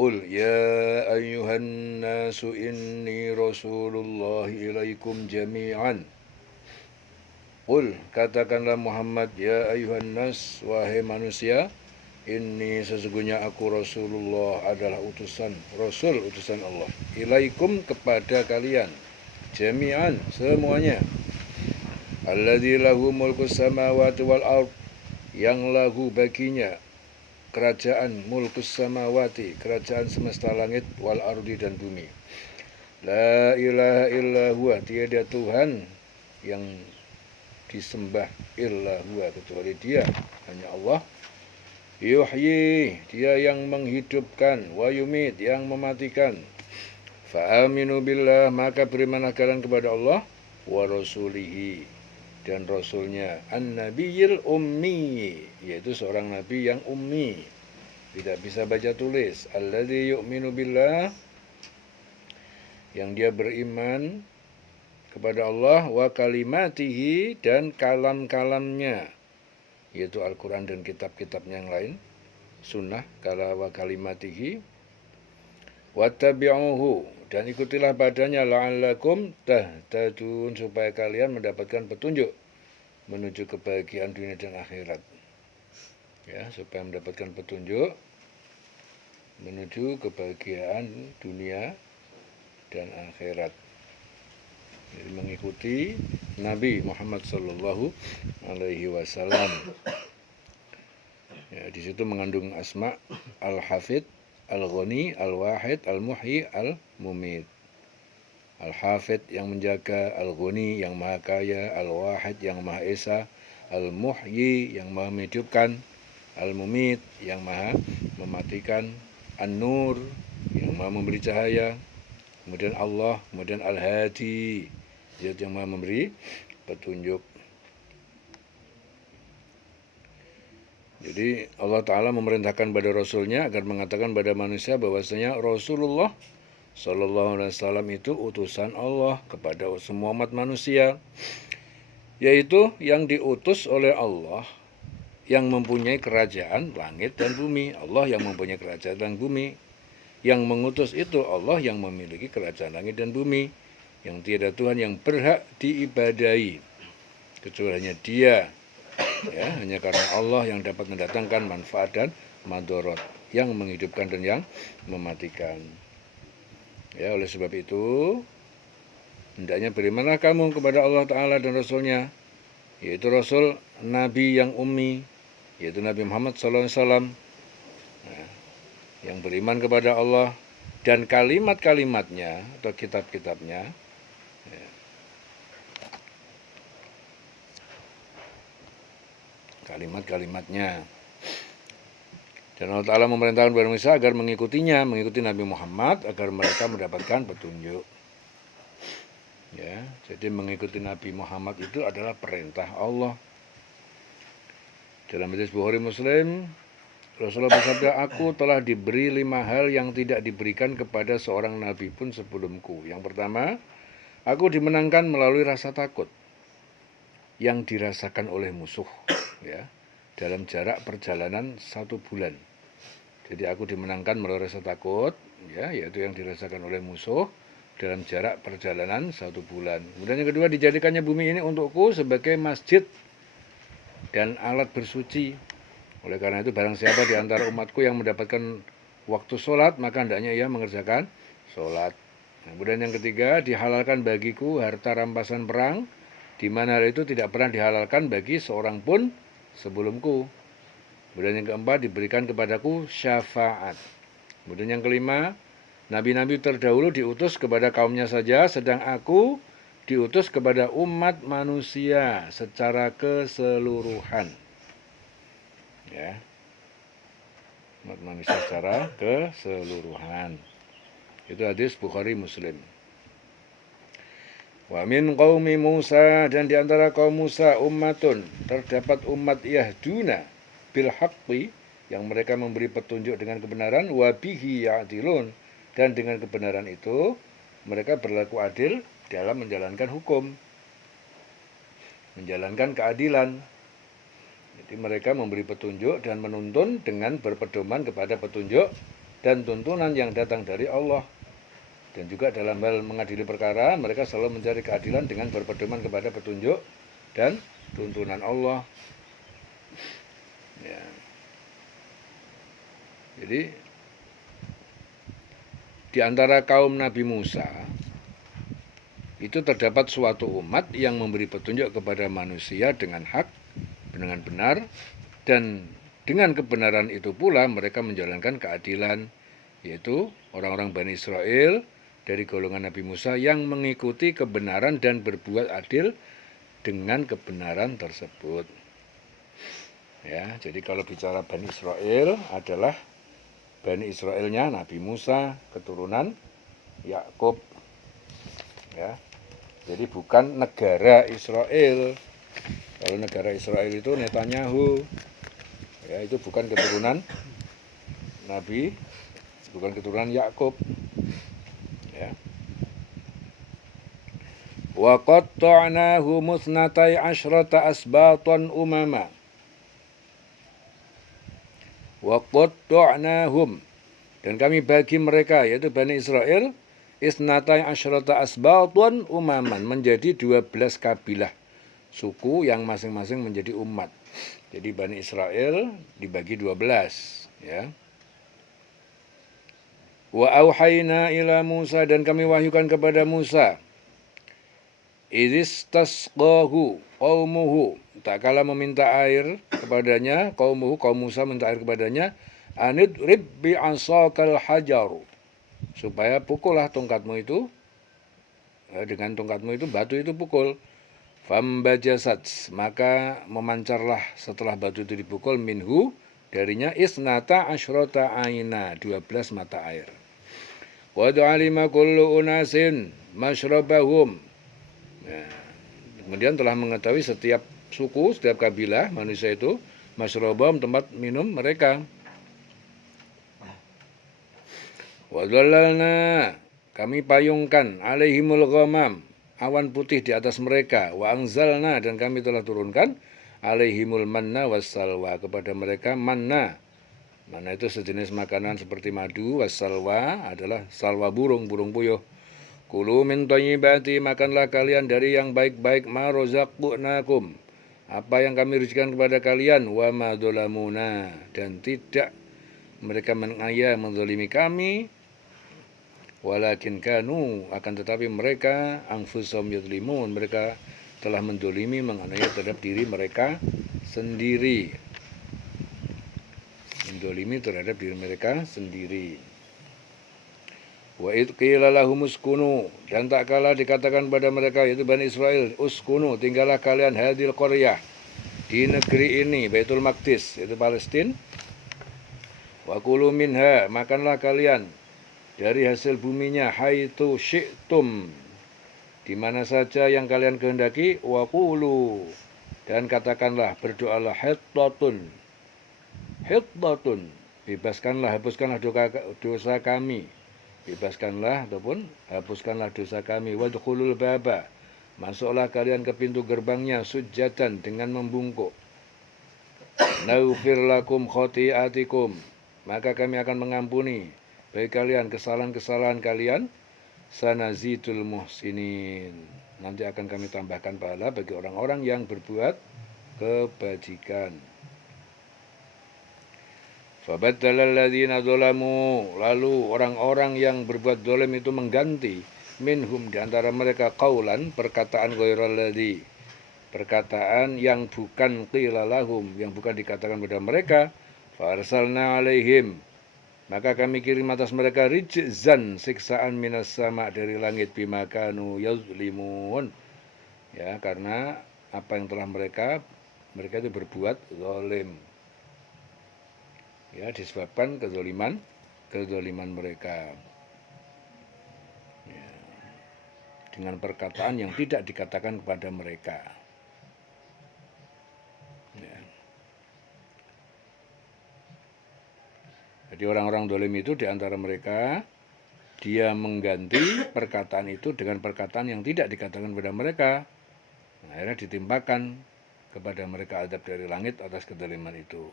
Qul ya ayyuhan nasu inni rasulullah ilaikum jami'an. Qul, katakanlah Muhammad, ya ayyuhan nas, wahai manusia, inni sesungguhnya aku Rasulullah adalah Rasul utusan Allah. Ilaikum kepada kalian, jami'an semuanya. Alladzi lahu mulkus samawati wal ard, yang lahu baginya kerajaan mulkus samawati, kerajaan semesta langit, wal ardi dan bumi. La ilaha illa huwa, tiada Tuhan yang disembah illa huwa kecuali Dia, hanya Allah. Yuhyi, Dia yang menghidupkan, wa yumit, yang mematikan. Fa'aminu billah, maka berimanlah kalian kepada Allah, wa rasulihi, dan rasulnya, an-nabiyil ummi, yaitu seorang nabi yang ummi, tidak bisa baca tulis. Alladzi yu'minu billah, yang dia beriman kepada Allah, wa kalimatihi, dan kalam-kalamnya, yaitu Al-Quran dan kitab-kitabnya yang lain, sunnah, kala wa kalimatihi, wattabi'uhu, dan ikutilah padanya, la'allakum tahtadun, supaya kalian mendapatkan petunjuk menuju kebahagiaan dunia dan akhirat. Ya, supaya mendapatkan petunjuk menuju kebahagiaan dunia dan akhirat. Jadi mengikuti Nabi Muhammad sallallahu alaihi wasallam. Ya, di situ mengandung asma Al-Hafid, Al-Ghani, Al-Wahid, Al-Muhyi, Al-Mumit. Al-Hafid yang menjaga, Al-Ghani yang maha kaya, Al-Wahid yang maha esa, Al-Muhyi yang maha menghidupkan, Al-Mumit yang maha mematikan, An-Nur yang maha memberi cahaya, kemudian Allah, kemudian Al-Hadi, Zat yang maha memberi petunjuk. Jadi Allah Ta'ala memerintahkan pada Rasulnya agar mengatakan pada manusia bahwasanya Rasulullah Sallallahu Alaihi Wasallam itu utusan Allah kepada semua umat manusia, yaitu yang diutus oleh Allah yang mempunyai kerajaan langit dan bumi. Allah yang mempunyai kerajaan dan bumi. Yang mengutus itu Allah yang memiliki kerajaan langit dan bumi. Yang tiada Tuhan yang berhak diibadahi kecuali hanya Dia. Ya, hanya karena Allah yang dapat mendatangkan manfaat dan madorot, yang menghidupkan dan yang mematikan. Ya, oleh sebab itu hendaknya berimanlah kamu kepada Allah Ta'ala dan Rasulnya, yaitu Rasul Nabi yang ummi, yaitu Nabi Muhammad SAW, yang beriman kepada Allah dan kalimat-kalimatnya atau kitab-kitabnya, kalimat-kalimatnya. Dan Allah Ta'ala memerintahkan kepada manusia agar mengikutinya, mengikuti Nabi Muhammad, agar mereka mendapatkan petunjuk. Ya, jadi mengikuti Nabi Muhammad itu adalah perintah Allah. Dalam hadis Bukhari Muslim, Rasulullah bersabda, aku telah diberi 5 hal yang tidak diberikan kepada seorang nabi pun sebelumku. Yang pertama, aku dimenangkan melalui rasa takut yang dirasakan oleh musuh, ya, dalam jarak perjalanan 1 bulan. Jadi aku dimenangkan melalui rasa takut, ya, yaitu yang dirasakan oleh musuh dalam jarak perjalanan 1 bulan. Kemudian yang kedua, dijadikannya bumi ini untukku sebagai masjid dan alat bersuci. Oleh karena itu barang siapa di antara umatku yang mendapatkan waktu sholat, maka hendaknya ia mengerjakan sholat. Kemudian yang ketiga, dihalalkan bagiku harta rampasan perang, di mana hal itu tidak pernah dihalalkan bagi seorang pun sebelumku. Kemudian yang keempat, diberikan kepadaku syafaat. Kemudian yang kelima, nabi-nabi terdahulu diutus kepada kaumnya saja, sedang aku diutus kepada umat manusia secara keseluruhan. Ya, umat manusia secara keseluruhan. Itu hadis Bukhari Muslim. Wa min qaumi Musa, dan di antara kaum Musa ummatun, terdapat umat yahduna bil haqqi, yang mereka memberi petunjuk dengan kebenaran, wa bihi ya'dilun, dan dengan kebenaran itu mereka berlaku adil dalam menjalankan hukum, menjalankan keadilan. Jadi mereka memberi petunjuk dan menuntun dengan berpedoman kepada petunjuk dan tuntunan yang datang dari Allah. Dan juga dalam hal mengadili perkara, mereka selalu mencari keadilan dengan berpedoman kepada petunjuk dan tuntunan Allah. Ya. Jadi di antara kaum Nabi Musa itu terdapat suatu umat yang memberi petunjuk kepada manusia dengan hak, dengan benar, dan dengan kebenaran itu pula mereka menjalankan keadilan, yaitu orang-orang Bani Israel dari golongan Nabi Musa yang mengikuti kebenaran dan berbuat adil dengan kebenaran tersebut. Ya, jadi kalau bicara Bani Israel adalah Bani Israelnya Nabi Musa, keturunan Yakub. Ya, jadi bukan negara Israel. Kalau negara Israel itu Netanyahu. Ya, itu bukan keturunan Nabi, bukan keturunan Yakub. Ya. Wa qatta'nahu musnatai asyrata asbatan umama. Wa qatta'nahum, dan kami bagi mereka, yaitu Bani Israel, isnatai asyrata asbatan umaman, menjadi 12 kabilah suku yang masing-masing menjadi umat. Jadi Bani Israel dibagi 12, ya. Wa auhayna ila Musa, dan kami wahyukan kepada Musa, idistasqahu qaumuhu, tak kala meminta air kepadanya, qaumuhu, kaum Musa minta air kepadanya, anidrib bi'asakal hajaru, supaya pukullah tongkatmu itu, dengan tongkatmu itu batu itu pukul. Fambajasat, maka memancarlah setelah batu itu dipukul, minhu, darinya, isnata asyrota aina, 12 mata air. Wa alima kullu unasin masyrabahum. Nah, kemudian telah mengetahui setiap suku, setiap kabilah manusia itu, masyrabahum, tempat minum mereka. Wa dhallalna, kami payungkan, alaihimul ghamam, awan putih di atas mereka. Wa anzalna, dan kami telah turunkan, alaihimul manna wassalwa, kepada mereka manna. Manna itu sejenis makanan seperti madu, wassalwa adalah salwa burung, burung puyuh. Kulu min thayyibati, makanlah kalian dari yang baik-baik, ma razaqnakum, apa yang kami rezekikan kepada kalian, wa ma dzalamuna, dan tidak mereka menganiaya, menzalimi kami, walakin kanu, akan tetapi mereka, anfusahum yadzlimun, mereka telah mendolimi, menganiaya terhadap diri mereka sendiri. Mendolimi terhadap diri mereka sendiri. Wa id qila lahum uskunu, dan tak kala dikatakan pada mereka, yaitu Bani Israel, uskunu, tinggallah kalian hadil qaryah, di negeri ini, Baitul Maqdis, yaitu Palestina. Wa kulu minha, makanlah kalian dari hasil buminya, haitsu syi'tum, di mana saja yang kalian kehendaki. Wa qulu, dan katakanlah, berdoalah, hittatun, hittatun, bebaskanlah, hapuskanlah dosa kami, bebaskanlah ataupun hapuskanlah dosa kami. Wadkhulul baba, masuklah kalian ke pintu gerbangnya, sujatan, dengan membungkuk. Naghfir lakum khoti'atikum, maka kami akan mengampuni bagi kalian kesalahan-kesalahan kalian. Sanazidul muhsinin, nanti akan kami tambahkan pahala bagi orang-orang yang berbuat kebajikan. Fabaddalal ladzina dzalamu, lalu orang-orang yang berbuat zalim itu mengganti, minhum, di antara mereka, qaulan, perkataan, ghairal ladzi, perkataan yang bukan qila lahum, yang bukan dikatakan pada mereka. Fa arsalna alaihim, maka kami kirim atas mereka, rijzan, siksaan, minas sama, dari langit, bima kanu yazlimun, ya, karena apa yang telah mereka itu berbuat zalim. Ya, disebabkan kezaliman mereka, ya, dengan perkataan yang tidak dikatakan kepada mereka, ya. Jadi orang-orang zalim itu diantara mereka, dia mengganti perkataan itu dengan perkataan yang tidak dikatakan kepada mereka. Nah, akhirnya ditimpakan kepada mereka azab dari langit atas kezaliman itu.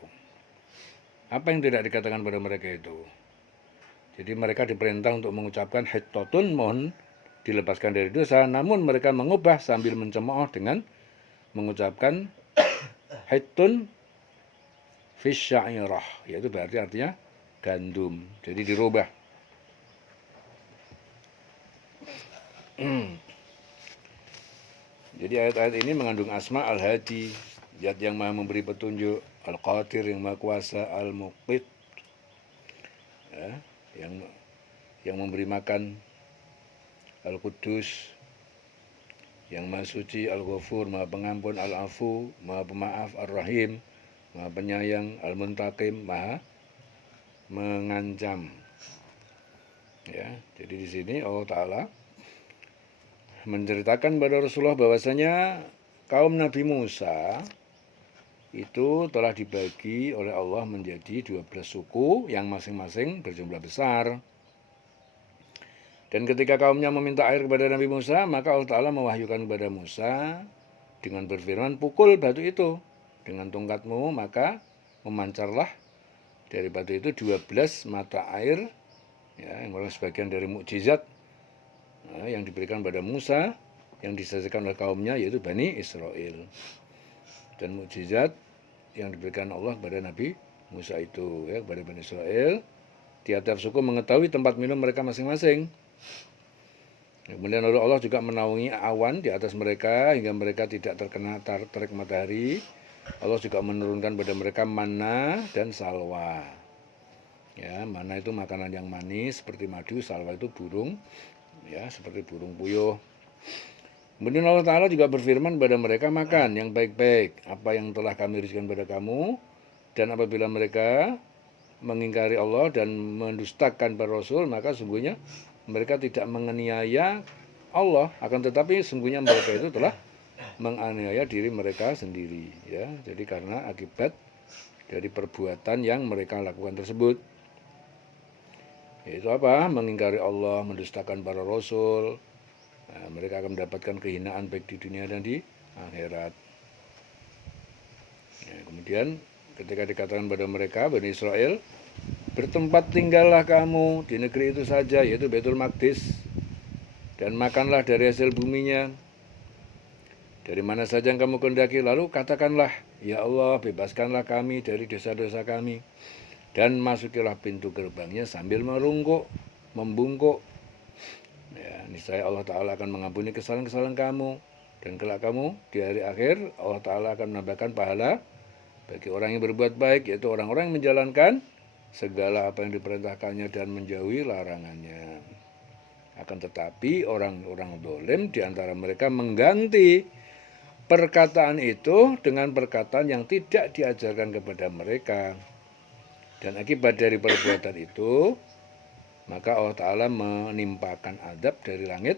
Apa yang tidak dikatakan pada mereka itu? Jadi mereka diperintah untuk mengucapkan hittatun, mohon dilepaskan dari dosa, namun mereka mengubah sambil mencemooh dengan mengucapkan hittun fisyairah, yaitu berarti artinya gandum. Jadi dirubah. Jadi ayat-ayat ini mengandung asma al-hadi, zat yang maha memberi petunjuk, al-qadir yang maha kuasa, al-muqit ya, yang memberi makan, al-qudus yang maha suci, al-ghafur maha pengampun, al-afu maha pemaaf, ar-rahim maha penyayang, al-muntaqim maha mengancam. Ya, jadi di sini Allah Ta'ala menceritakan kepada Rasulullah bahwasanya kaum Nabi Musa itu telah dibagi oleh Allah menjadi 12 suku yang masing-masing berjumlah besar. Dan ketika kaumnya meminta air kepada Nabi Musa, maka Allah Ta'ala mewahyukan kepada Musa dengan berfirman, pukul batu itu dengan tongkatmu, maka memancarlah dari batu itu 12 mata air, ya, yang merupakan sebagian dari mukjizat yang diberikan pada Musa, yang disaksikan oleh kaumnya, yaitu Bani Israel. Dan mukjizat yang diberikan Allah kepada Nabi Musa itu, ya, kepada Bani Israel, tiap-tiap suku mengetahui tempat minum mereka masing-masing. Kemudian Allah juga menaungi awan di atas mereka hingga mereka tidak terkena terik matahari. Allah juga menurunkan pada mereka manna dan salwa. Ya, manna itu makanan yang manis seperti madu, salwa itu burung, ya, seperti burung puyuh. Kemudian Allah Ta'ala juga berfirman kepada mereka, makan yang baik-baik apa yang telah kami rizkikan pada kamu. Dan apabila mereka mengingkari Allah dan mendustakan para Rasul, maka sungguhnya mereka tidak menganiaya Allah, akan tetapi sungguhnya mereka itu telah menganiaya diri mereka sendiri, ya. Jadi karena akibat dari perbuatan yang mereka lakukan tersebut, yaitu apa? Mengingkari Allah, mendustakan para Rasul. Nah, mereka akan mendapatkan kehinaan baik di dunia dan di akhirat. Ya, kemudian ketika dikatakan pada mereka, Bani Israel, bertempat tinggallah kamu di negeri itu saja, yaitu Baitul Maqdis, dan makanlah dari hasil buminya, dari mana saja yang kamu kehendaki. Lalu katakanlah, ya Allah, bebaskanlah kami dari dosa-dosa kami, dan masukilah pintu gerbangnya sambil membungkuk. Ya, niscaya Allah Ta'ala akan mengampuni kesalahan-kesalahan kamu, dan kelak kamu di hari akhir Allah Ta'ala akan menambahkan pahala bagi orang yang berbuat baik, yaitu orang-orang yang menjalankan segala apa yang diperintahkannya dan menjauhi larangannya. Akan tetapi orang-orang zalim di antara mereka mengganti perkataan itu dengan perkataan yang tidak diajarkan kepada mereka. Dan akibat dari perbuatan itu, maka Allah Ta'ala menimpakan azab dari langit.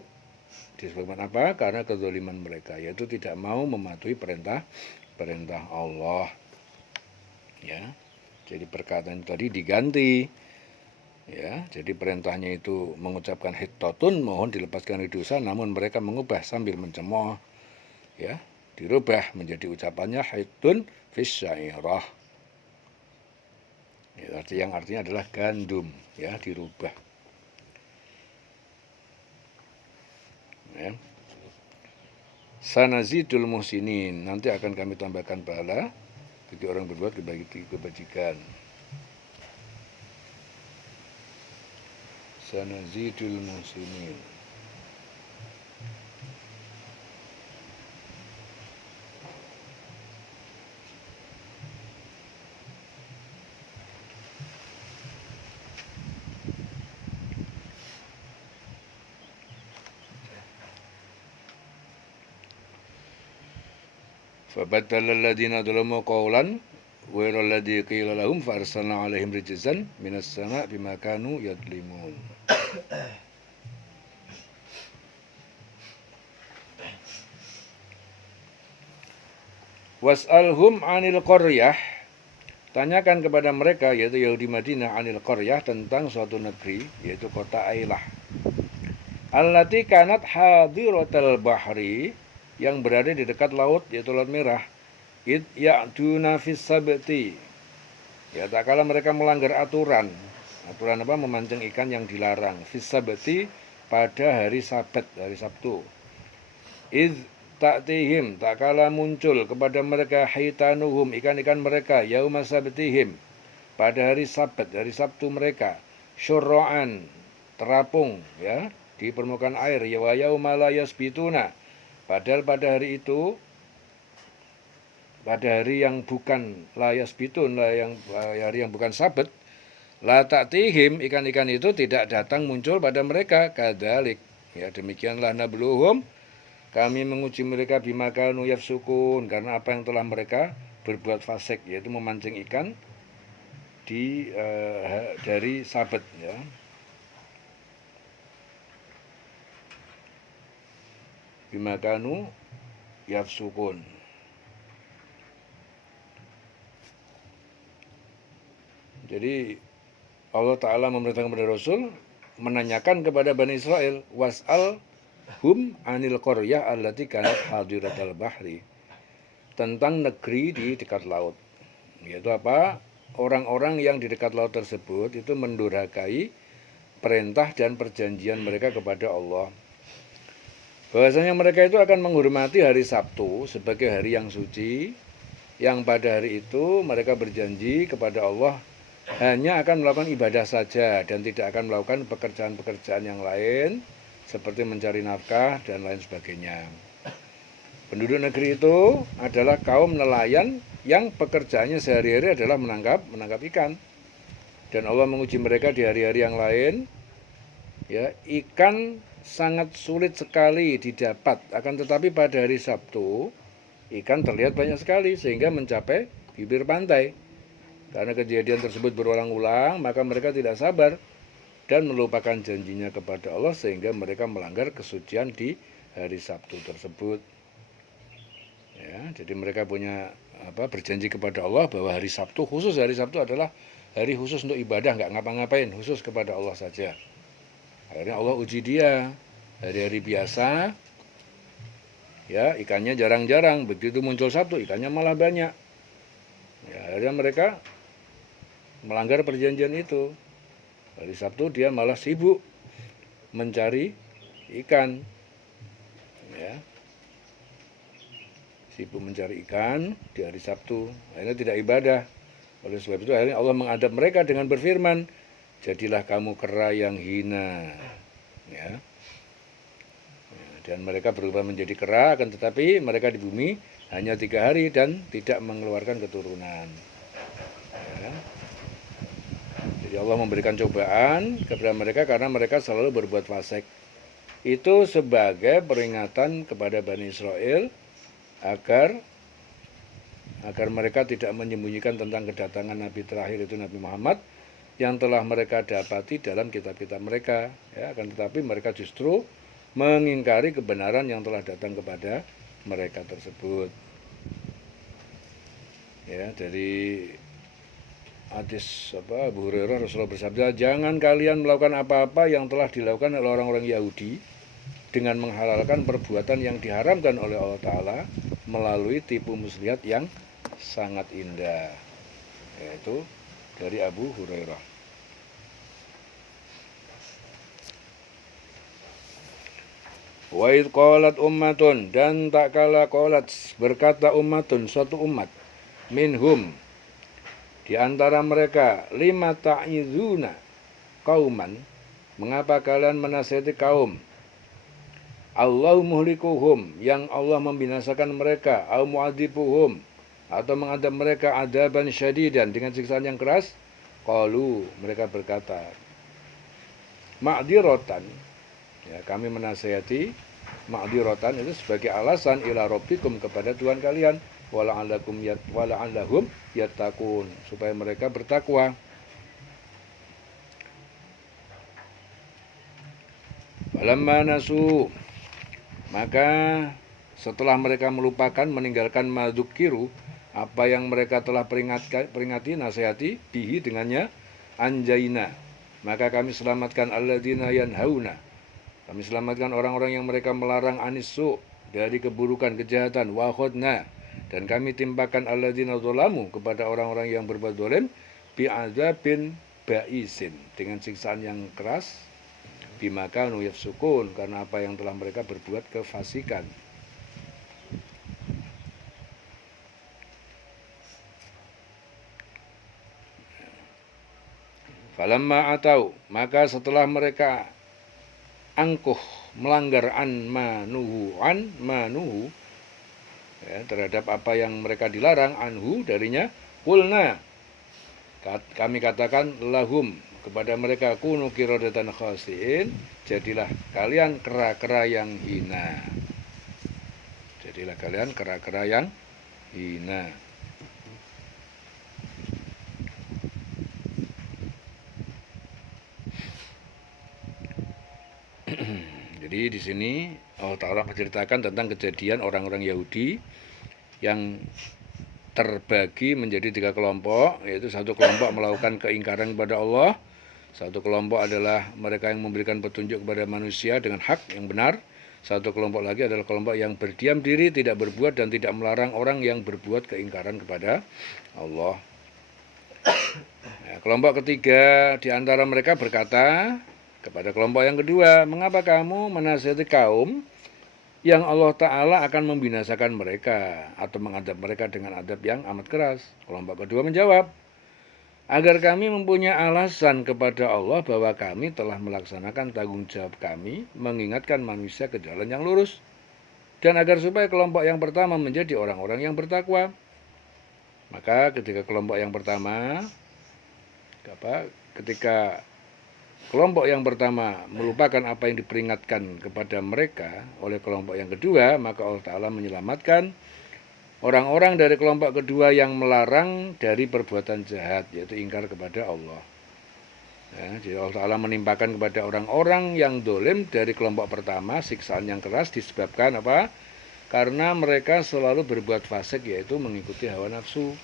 Disebabkan apa? Karena kezaliman mereka, yaitu tidak mau mematuhi perintah Allah. Ya. Jadi perkataan tadi diganti, ya. Jadi perintahnya itu mengucapkan hittatun, mohon dilepaskan dari dosa, namun mereka mengubah sambil mencemooh, ya, dirubah menjadi ucapannya hittun fisyairah, ya, yang artinya adalah gandum, ya, dirubah. Ya. Sanazidul muhsinin, nanti akan kami tambahkan pahala bagi orang berbuat kebajikan. Sanazidul muhsinin. Fabaddala alladziina dzalamu qawlan ghayra alladzi qila lahum fa arsalna 'alaihim rijzan minas sama' bima kanu yadlimun. Was'alhum 'anil qaryah, tanyakan kepada mereka, yaitu Yahudi Madinah, 'anil qaryah, tentang suatu negeri, yaitu kota Ailah. Allati kanat hadiratal bahri, yang berada di dekat laut, yaitu Laut Merah. Id ya'duna fis sabti, ya, tak kala mereka melanggar aturan. Aturan apa? Memancing ikan yang dilarang. Fisabati pada hari Sabat, hari Sabtu. Iz ta'tihim, tak kala muncul kepada mereka haitanuhum, ikan-ikan mereka, yauma sabtihim, pada hari Sabat, hari Sabtu mereka, syurra'an, terapung, ya, di permukaan air, ya wa yauma la yasbituna. Padahal pada hari itu, pada hari yang bukan layas bitun, hari yang bukan Sabat, la ta'tihim, ikan-ikan itu tidak datang muncul pada mereka. Kadzalik, ya, demikianlah nabluhum, kami menguji mereka bima kanu yafsukun, karena apa yang telah mereka berbuat fasik, yaitu memancing ikan dari Sabat, ya. Bima kanu yafsukun. Jadi Allah Ta'ala memerintahkan kepada Rasul menanyakan kepada Bani Israel, was'al hum anil qaryah allati kanat hadiratal bahri, tentang negeri di dekat laut. Yaitu apa? Orang-orang yang di dekat laut tersebut itu mendurhakai perintah dan perjanjian mereka kepada Allah. Bahwasanya mereka itu akan menghormati hari Sabtu sebagai hari yang suci, yang pada hari itu mereka berjanji kepada Allah hanya akan melakukan ibadah saja dan tidak akan melakukan pekerjaan-pekerjaan yang lain seperti mencari nafkah dan lain sebagainya. Penduduk negeri itu adalah kaum nelayan yang pekerjaannya sehari-hari adalah menangkap ikan. Dan Allah menguji mereka di hari-hari yang lain. Ya, ikan sangat sulit sekali didapat, akan tetapi pada hari Sabtu ikan terlihat banyak sekali sehingga mencapai bibir pantai. Karena kejadian tersebut berulang-ulang, maka mereka tidak sabar dan melupakan janjinya kepada Allah sehingga mereka melanggar kesucian di hari Sabtu tersebut. Ya, jadi mereka punya berjanji kepada Allah bahwa hari Sabtu, khusus hari Sabtu adalah hari khusus untuk ibadah, nggak ngapa-ngapain, khusus kepada Allah saja. Akhirnya Allah uji dia. Hari-hari biasa, ya, ikannya jarang-jarang. Begitu muncul Sabtu, ikannya malah banyak. Ya, akhirnya mereka melanggar perjanjian itu. Hari Sabtu dia malah sibuk mencari ikan, ya, sibuk mencari ikan di hari Sabtu. Akhirnya tidak ibadah. Oleh sebab itu akhirnya Allah mengadab mereka dengan berfirman, jadilah kamu kera yang hina, ya. Dan mereka berubah menjadi kera, akan tetapi mereka di bumi hanya 3 hari dan tidak mengeluarkan keturunan. Ya. Jadi Allah memberikan cobaan kepada mereka karena mereka selalu berbuat fasik. Itu sebagai peringatan kepada Bani Israel agar mereka tidak menyembunyikan tentang kedatangan Nabi terakhir itu Nabi Muhammad yang telah mereka dapati dalam kitab-kitab mereka. Ya, akan tetapi mereka justru mengingkari kebenaran yang telah datang kepada mereka tersebut. Ya, dari hadis Abu Hurairah, Rasulullah bersabda, jangan kalian melakukan apa-apa yang telah dilakukan oleh orang-orang Yahudi dengan menghalalkan perbuatan yang diharamkan oleh Allah Ta'ala melalui tipu muslihat yang sangat indah. Yaitu dari Abu Hurairah. Wa idh qalat ummatun, dan tak kala qalat berkata ummatun, suatu umat, minhum, di antara mereka, lima ta'izuna kauman, mengapa kalian menasihati kaum, Allahu muhlikuhum, yang Allah membinasakan mereka, au mu'adzibuhum, atau mengadab mereka adaban syadidan, dengan siksaan yang keras. Qalu, mereka berkata, ma'diratan, ya, kami menasihati ma'diratan itu sebagai alasan ila rabbikum, kepada Tuhan kalian, wala'allahum yattaqun, supaya mereka bertakwa. Falamma nasu, maka setelah mereka melupakan, meninggalkan madzukiru, apa yang mereka telah peringati, nasihati, bihi, dengannya, anjaina, maka kami selamatkan alladzina yanhauna, kami selamatkan orang-orang yang mereka melarang anisu, dari keburukan, kejahatan, wa khudna, dan kami timpakan alladzina zalamu, kepada orang-orang yang berbuat zalim, bi'adzabin, baisin, dengan siksaan yang keras, bima kanu yafsukun, karena apa yang telah mereka berbuat kefasikan. Falamma atau, maka setelah mereka angkuh melanggar manuhu ya, terhadap apa yang mereka dilarang anhu darinya, qulna, kami katakan lahum kepada mereka, kunu qiradatan khasiin, jadilah kalian kera-kera yang hina. Jadilah kalian kera-kera yang hina. Jadi di sini Allah Ta'ala menceritakan tentang kejadian orang-orang Yahudi yang terbagi menjadi 3 kelompok, yaitu satu kelompok melakukan keingkaran kepada Allah, satu kelompok adalah mereka yang memberikan petunjuk kepada manusia dengan hak yang benar, satu kelompok lagi adalah kelompok yang berdiam diri, tidak berbuat dan tidak melarang orang yang berbuat keingkaran kepada Allah. Nah, kelompok ketiga di antara mereka berkata kepada kelompok yang kedua, mengapa kamu menasihati kaum yang Allah Ta'ala akan membinasakan mereka atau mengadab mereka dengan adab yang amat keras? Kelompok kedua menjawab, agar kami mempunyai alasan kepada Allah bahwa kami telah melaksanakan tanggung jawab kami mengingatkan manusia ke jalan yang lurus, dan agar supaya kelompok yang pertama menjadi orang-orang yang bertakwa. Maka ketika kelompok yang pertama, ketika kelompok yang pertama melupakan apa yang diperingatkan kepada mereka oleh kelompok yang kedua, maka Allah Ta'ala menyelamatkan orang-orang dari kelompok kedua yang melarang dari perbuatan jahat, yaitu ingkar kepada Allah. Ya, jadi Allah Ta'ala menimpakan kepada orang-orang yang dolim dari kelompok pertama siksaan yang keras disebabkan apa? Karena mereka selalu berbuat fasik, yaitu mengikuti hawa nafsu.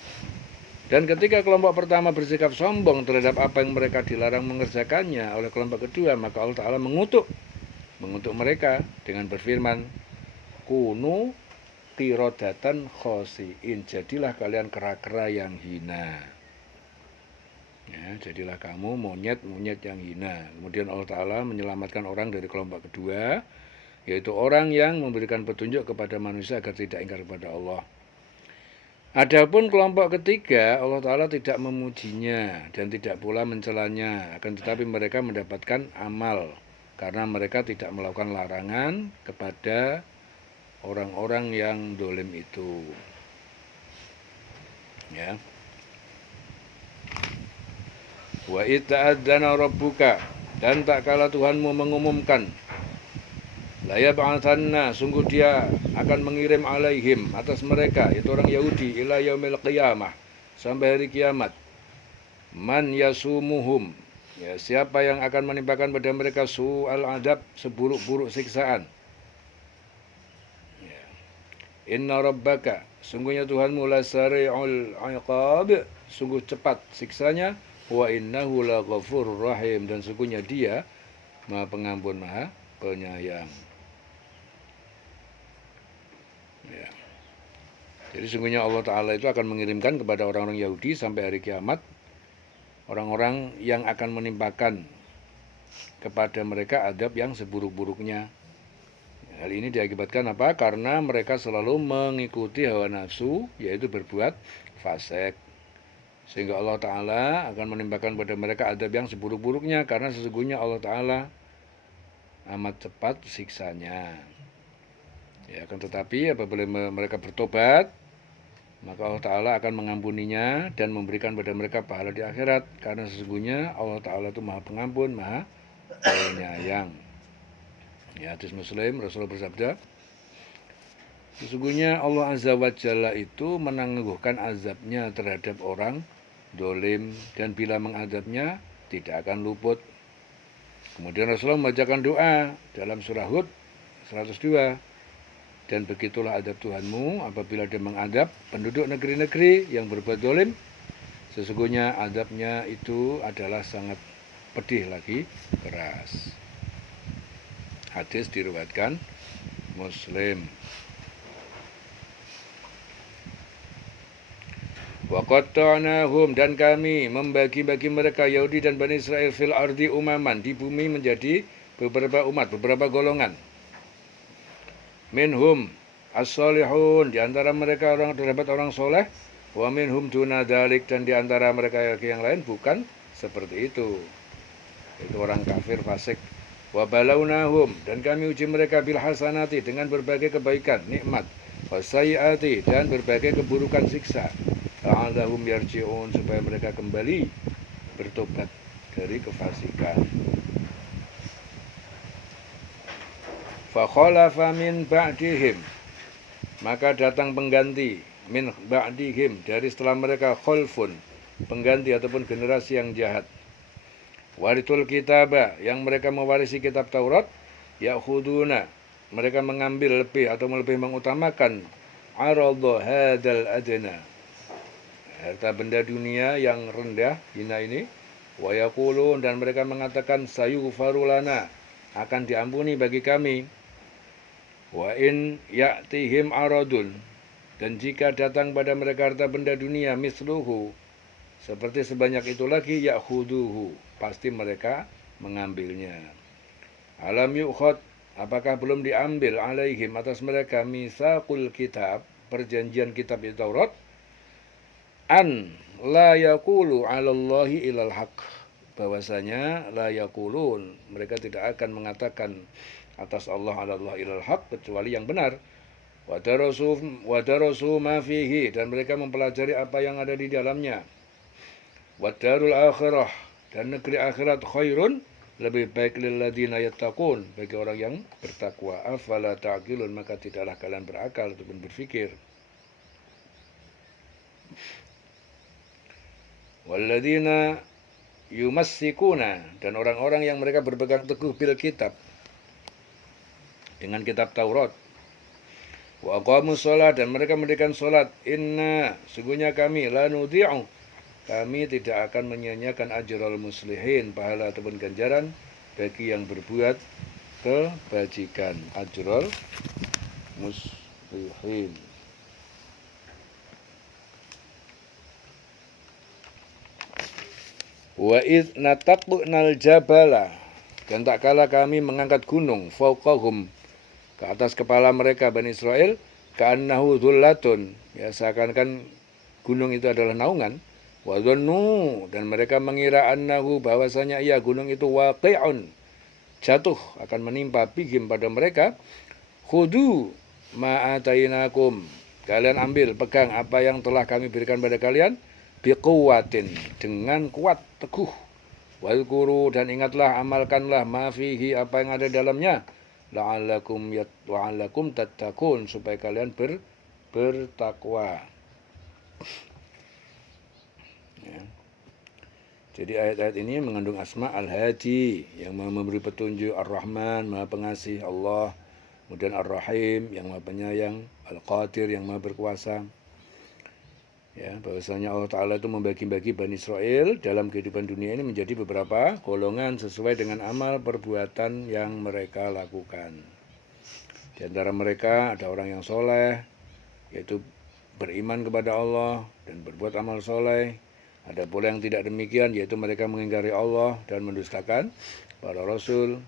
Dan ketika kelompok pertama bersikap sombong terhadap apa yang mereka dilarang mengerjakannya oleh kelompok kedua, maka Allah Ta'ala mengutuk mereka dengan berfirman, kunu qiradatan khasiin, jadilah kalian kera-kera yang hina. Ya, jadilah kamu monyet-monyet yang hina. Kemudian Allah Ta'ala menyelamatkan orang dari kelompok kedua, yaitu orang yang memberikan petunjuk kepada manusia agar tidak ingkar kepada Allah. Adapun kelompok ketiga, Allah Ta'ala tidak memujinya dan tidak pula mencelanya, akan tetapi mereka mendapatkan amal karena mereka tidak melakukan larangan kepada orang-orang yang dolim itu. Ya. Wa itta'adzana rabbuka, dan tak kala Tuhanmu mengumumkan, la yab'atsanna, sungguh dia akan mengirim alaihim, atas mereka, yaitu orang Yahudi, ila yaumil qiyamah, sampai hari kiamat, man yasumuhum, ya, siapa yang akan menimpakan pada mereka su'al adab, seburuk-buruk siksaan. Ya. Inna rabbaka, sungguhnya Tuhanmu lasari'ul iqab, sungguh cepat siksanya, wa innahu laghafurur rahim, dan sungguhnya dia Maha Pengampun, Maha Penyayang. Ya. Jadi sungguhnya Allah Ta'ala itu akan mengirimkan kepada orang-orang Yahudi sampai hari kiamat orang-orang yang akan menimpakan kepada mereka adab yang seburuk-buruknya. Hal ini diakibatkan apa? Karena mereka selalu mengikuti hawa nafsu, yaitu berbuat fasik. Sehingga Allah Ta'ala akan menimpakan pada mereka adab yang seburuk-buruknya, karena sesungguhnya Allah Ta'ala amat cepat siksanya. Ya, akan tetapi apabila mereka bertobat, maka Allah Ta'ala akan mengampuninya dan memberikan pada mereka pahala di akhirat, karena sesungguhnya Allah Ta'ala itu Maha Pengampun, Maha Penyayang. Ya, hadis Muslim, Rasulullah bersabda, sesungguhnya Allah Azza wa Jalla itu menangguhkan azabnya terhadap orang dolim, dan bila mengadabnya tidak akan luput. Kemudian Rasulullah membacakan doa dalam surah Hud 102, dan begitulah adab Tuhanmu apabila dia mengadab penduduk negeri-negeri yang berbuat dolim, sesungguhnya adabnya itu adalah sangat pedih lagi keras. Hadis diriwayatkan Muslim. Wa qatta'nahum, dan kami membagi-bagi mereka Yahudi dan Bani Israel fil ardi umaman, di bumi menjadi beberapa umat, beberapa golongan. Minhum as-salihun, di antara mereka terdapat orang soleh, wa minhum duna dzalik, dan di antara mereka yang lain bukan seperti itu. Itu orang kafir fasik. Wa balawnahum, dan kami uji mereka bil hasanati, dengan berbagai kebaikan, nikmat, wasayyiati, dan berbagai keburukan siksa. La'allahum yarji'un, supaya mereka kembali bertobat dari kefasikan. Fa khalafa min ba'dihim, maka datang pengganti, min ba'dihim, dari setelah mereka, khalfun, pengganti ataupun generasi yang jahat. Warithul kitaba, yang mereka mewarisi kitab Taurat, ya'khuduna, mereka mengambil lebih atau lebih mengutamakan aradha hadal adna, harta benda dunia yang rendah, hina ini, wa yaqulun, dan mereka mengatakan sayughfaru lana, akan diampuni bagi kami. Wa in ya'tihim aradun, dan jika datang pada mereka harta benda dunia misluhu, seperti sebanyak itu lagi, ya'khuduhu, pasti mereka mengambilnya. Alam yu'khad, apakah belum diambil alaihim, atas mereka, mitsaqul kitab, perjanjian kitab itu Taurat, an la yaqulu 'alallahi ilal haq, bahwasanya la yaqulun, mereka tidak akan mengatakan atas Allah ilal haq, kecuali yang benar. Wa darasu ma fihi, dan mereka mempelajari apa yang ada di dalamnya. Wa darul akhirah, dan negeri akhirat, khairun, lebih baik lil ladzina yattaqun, bagi orang yang bertakwa. Afala ta'qilun, maka tidaklah kalian berakal ataupun berfikir. Walladzina yumassikuna, dan orang-orang yang mereka berpegang teguh bil kitab, dengan kitab Taurat. Wa aqamus shalah, dan mereka mendirikan salat. Inna, sungguhnya kami, la nudhi'u, kami tidak akan menyia-nyiakan ajral muslihin, pahala ataupun ganjaran bagi yang berbuat kebajikan. Ajral muslihin. Wa idz nataqnal jabala, dan tak kala kami mengangkat gunung, fauqahum, ke atas kepala mereka, Bani Israel, ka'annahu dhullatun, ya seakan-akan gunung itu adalah naungan. Wa dhannu, dan mereka mengira annahu, bahwasanya ia gunung itu waqi'un, jatuh, akan menimpa, bihim, pada mereka. Khudu ma atainakum, kalian ambil, pegang apa yang telah kami berikan pada kalian, biquwatin, dengan kuat, teguh. Wadhkuru, dan ingatlah, amalkanlah, ma fihi, apa yang ada dalamnya, la'allakum tattaqun, supaya kalian bertakwa. Ya. Jadi ayat-ayat ini mengandung asma al-hadi, yang memberi petunjuk, ar-Rahman, maha pengasih, Allah, kemudian ar-Rahim, yang maha penyayang, al-Qadir, yang maha berkuasa. Ya, bahwasanya Allah Ta'ala itu membagi-bagi Bani Israel dalam kehidupan dunia ini menjadi beberapa golongan sesuai dengan amal perbuatan yang mereka lakukan. Di antara mereka ada orang yang soleh, yaitu beriman kepada Allah dan berbuat amal soleh. Ada pula yang tidak demikian, yaitu mereka mengingkari Allah dan mendustakan para Rasul.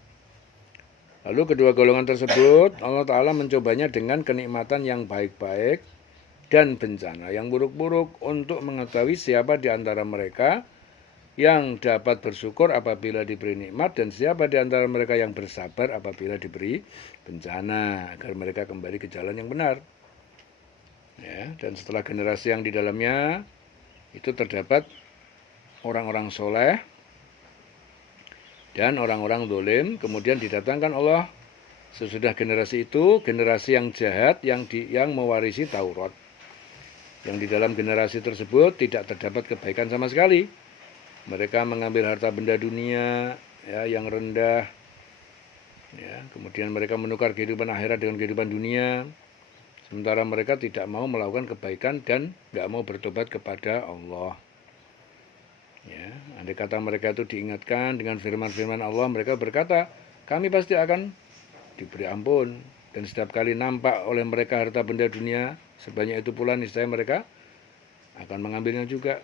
Lalu kedua golongan tersebut Allah Ta'ala mencobanya dengan kenikmatan yang baik-baik dan bencana yang buruk-buruk, untuk mengetahui siapa di antara mereka yang dapat bersyukur apabila diberi nikmat, dan siapa di antara mereka yang bersabar apabila diberi bencana, agar mereka kembali ke jalan yang benar. Ya, dan setelah generasi yang di dalamnya itu terdapat orang-orang soleh dan orang-orang zalim, kemudian didatangkan Allah sesudah generasi itu generasi yang jahat, yang mewarisi Taurat. Yang di dalam generasi tersebut tidak terdapat kebaikan sama sekali. Mereka mengambil harta benda dunia, ya, yang rendah, ya, kemudian mereka menukar kehidupan akhirat dengan kehidupan dunia, sementara mereka tidak mau melakukan kebaikan dan tidak mau bertobat kepada Allah. Ya, andai kata mereka itu diingatkan dengan firman-firman Allah, mereka berkata, kami pasti akan diberi ampun. Dan setiap kali nampak oleh mereka harta benda dunia sebanyak itu pula, niscaya mereka akan mengambilnya juga.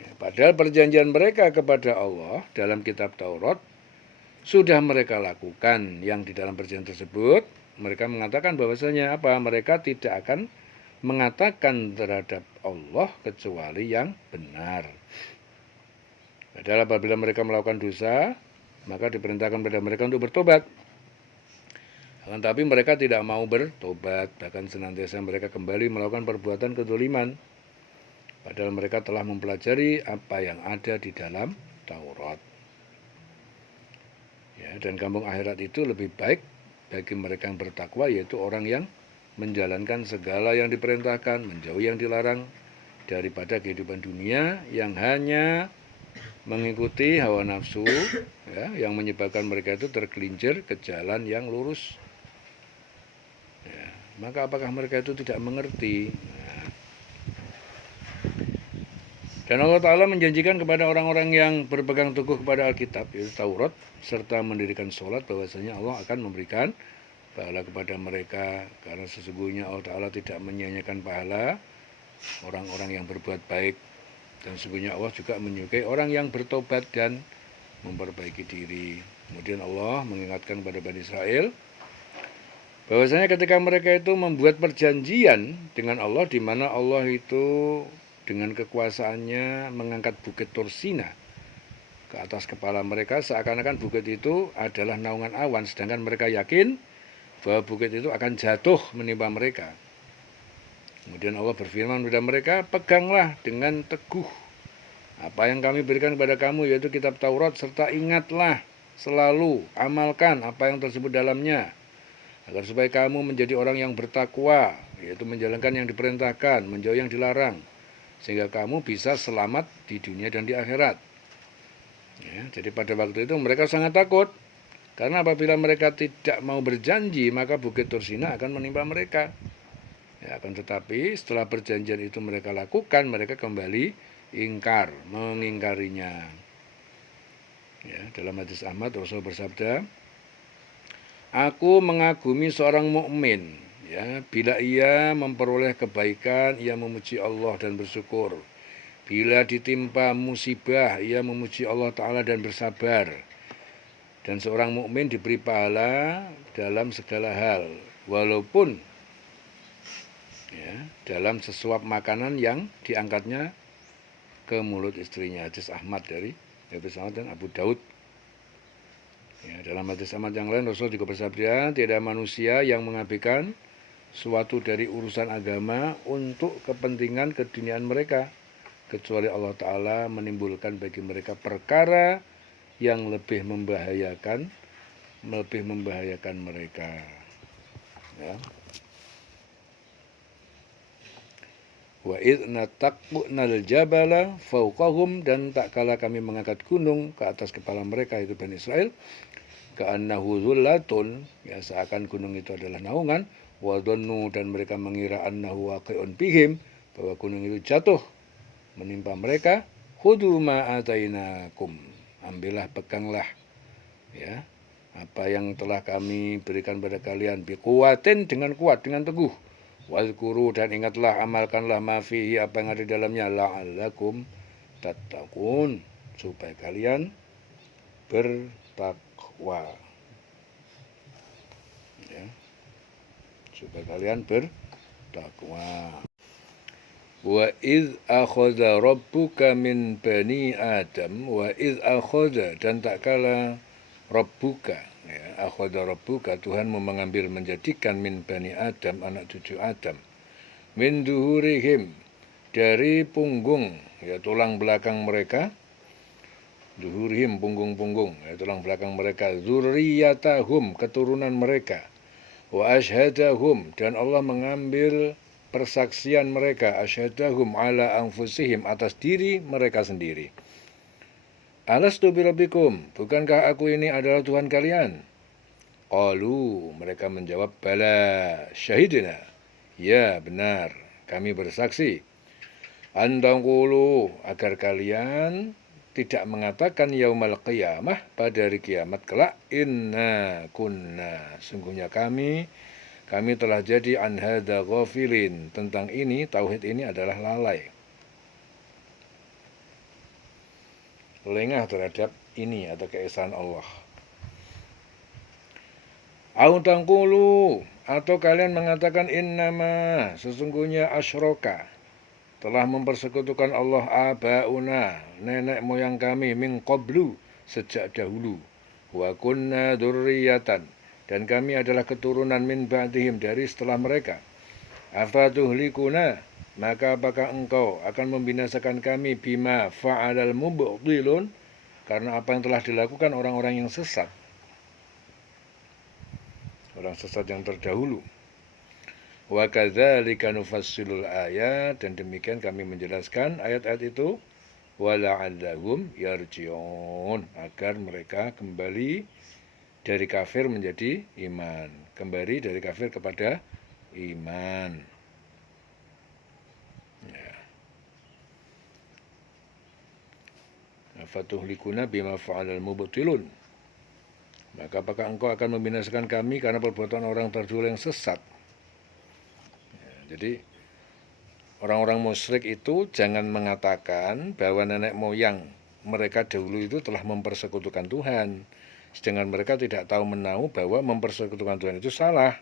Ya, padahal perjanjian mereka kepada Allah dalam kitab Taurat sudah mereka lakukan. Yang di dalam perjanjian tersebut mereka mengatakan bahwasanya apa? Mereka tidak akan mengatakan terhadap Allah kecuali yang benar. Padahal apabila mereka melakukan dosa, maka diperintahkan pada mereka untuk bertobat. Akan tapi mereka tidak mau bertobat, bahkan senantiasa mereka kembali melakukan perbuatan kedzaliman. Padahal mereka telah mempelajari apa yang ada di dalam Taurat. Ya, dan kampung akhirat itu lebih baik bagi mereka yang bertakwa, yaitu orang yang menjalankan segala yang diperintahkan, menjauhi yang dilarang, daripada kehidupan dunia yang hanya mengikuti hawa nafsu, ya, yang menyebabkan mereka itu tergelincir ke jalan yang lurus. Ya, maka apakah mereka itu tidak mengerti? Dan Allah Ta'ala menjanjikan kepada orang-orang yang berpegang teguh kepada Alkitab, yaitu Taurat, serta mendirikan sholat, bahwasanya Allah akan memberikan pahala kepada mereka. Karena sesungguhnya Allah Ta'ala tidak menyia-nyiakan pahala orang-orang yang berbuat baik. Dan sesungguhnya Allah juga menyukai orang yang bertobat dan memperbaiki diri. Kemudian Allah mengingatkan kepada Bani Israel, bahwasanya ketika mereka itu membuat perjanjian dengan Allah, di mana Allah itu dengan kekuasaannya mengangkat bukit Tursina ke atas kepala mereka, seakan-akan bukit itu adalah naungan awan, sedangkan mereka yakin bahwa bukit itu akan jatuh menimpa mereka. Kemudian Allah berfirman kepada mereka, peganglah dengan teguh apa yang kami berikan kepada kamu, yaitu kitab Taurat, serta ingatlah selalu, amalkan apa yang tersebut dalamnya, agar supaya kamu menjadi orang yang bertakwa, yaitu menjalankan yang diperintahkan, menjauhi yang dilarang, sehingga kamu bisa selamat di dunia dan di akhirat. Ya, jadi pada waktu itu mereka sangat takut, karena apabila mereka tidak mau berjanji, maka bukit Tursina akan menimpa mereka. Ya, akan tetapi setelah perjanjian itu mereka lakukan, mereka kembali ingkar, mengingkarinya. Ya, dalam hadis Ahmad, Rasul bersabda, aku mengagumi seorang mukmin, ya, bila ia memperoleh kebaikan, ia memuji Allah dan bersyukur. Bila ditimpa musibah, ia memuji Allah Ta'ala dan bersabar. Dan seorang mukmin diberi pahala dalam segala hal, walaupun ya, dalam sesuap makanan yang diangkatnya ke mulut istrinya. Hadis Ahmad dari Habis Ahmad dan Abu Daud. Ya, dalam hadis Ahmad yang lain, Rasul juga bersabda, tidak manusia yang mengabaikan suatu dari urusan agama untuk kepentingan keduniaan mereka, kecuali Allah Ta'ala menimbulkan bagi mereka perkara yang lebih membahayakan mereka. Ya. Wa idh nataqnal jabala fawqahum, dan tak kala kami mengangkat gunung ke atas kepala mereka, itu Bani Israel, ka'annahu dhullatun, ya, seakan gunung itu adalah naungan, wa dhannu, dan mereka mengira annahu waqi'un bihim, bahwa gunung itu jatuh menimpa mereka. Khudhu ma atainakum, ambillah, peganglah, ya, apa yang telah kami berikan pada kalian, biquwatin, dengan kuat, dengan teguh, wazkuru, dan ingatlah, amalkanlah, ma fihi, apa yang ada di dalamnya, la'allakum tattaqun, supaya kalian bertakwa, ya, supaya kalian bertakwa. Wa iz akhadha rabbuka min bani Adam, wa iz akhadha, dan tak kala rabbuka, ya, akhadha rabbuka, Tuhan mengambil, menjadikan, min bani Adam, anak cucu Adam, min duhurihim, dari punggung, ya, tulang belakang mereka, duhurihim, punggung-punggung, ya, tulang belakang mereka, zurriyatahum, keturunan mereka, wa ashhadahum, dan Allah mengambil persaksian mereka, asyhadahum ala anfusihim, atas diri mereka sendiri. Alastu birabbikum, bukankah aku ini adalah Tuhan kalian? Qalu, mereka menjawab, bala syahidina, ya benar, kami bersaksi. Antaqulu, agar kalian tidak mengatakan yaumal qiyamah, pada hari kiamat kelak, inna kunna, sungguhnya kami telah jadi an hadza ghafilin, tentang ini, tauhid ini adalah lalai. lengah terhadap ini atau keesaan Allah. Au taqulu, atau kalian mengatakan innama, sesungguhnya asyraka, telah mempersekutukan Allah abauna, nenek moyang kami, min qablu, sejak dahulu. Wa kunna dzurriyyatan, dan kami adalah keturunan min ba'dihim, dari setelah mereka. Afatuhlikuna, maka apakah engkau akan membinasakan kami bima fa'alal mubtilun, karena apa yang telah dilakukan orang-orang yang sesat, orang sesat yang terdahulu. Wa kadzalika nufassilul ayat, dan demikian kami menjelaskan ayat-ayat itu, wala'allahum yarji'un, agar mereka kembali dari kafir menjadi iman, kembali dari kafir kepada iman. Ya. Fatuhlikuna bima fa'alal mubtilun, maka apakah engkau akan membinasakan kami karena perbuatan orang terdahulu yang sesat. Jadi orang-orang musyrik itu jangan mengatakan bahwa nenek moyang mereka dahulu itu telah mempersekutukan Tuhan, sedangkan mereka tidak tahu menahu bahwa mempersekutukan Tuhan itu salah.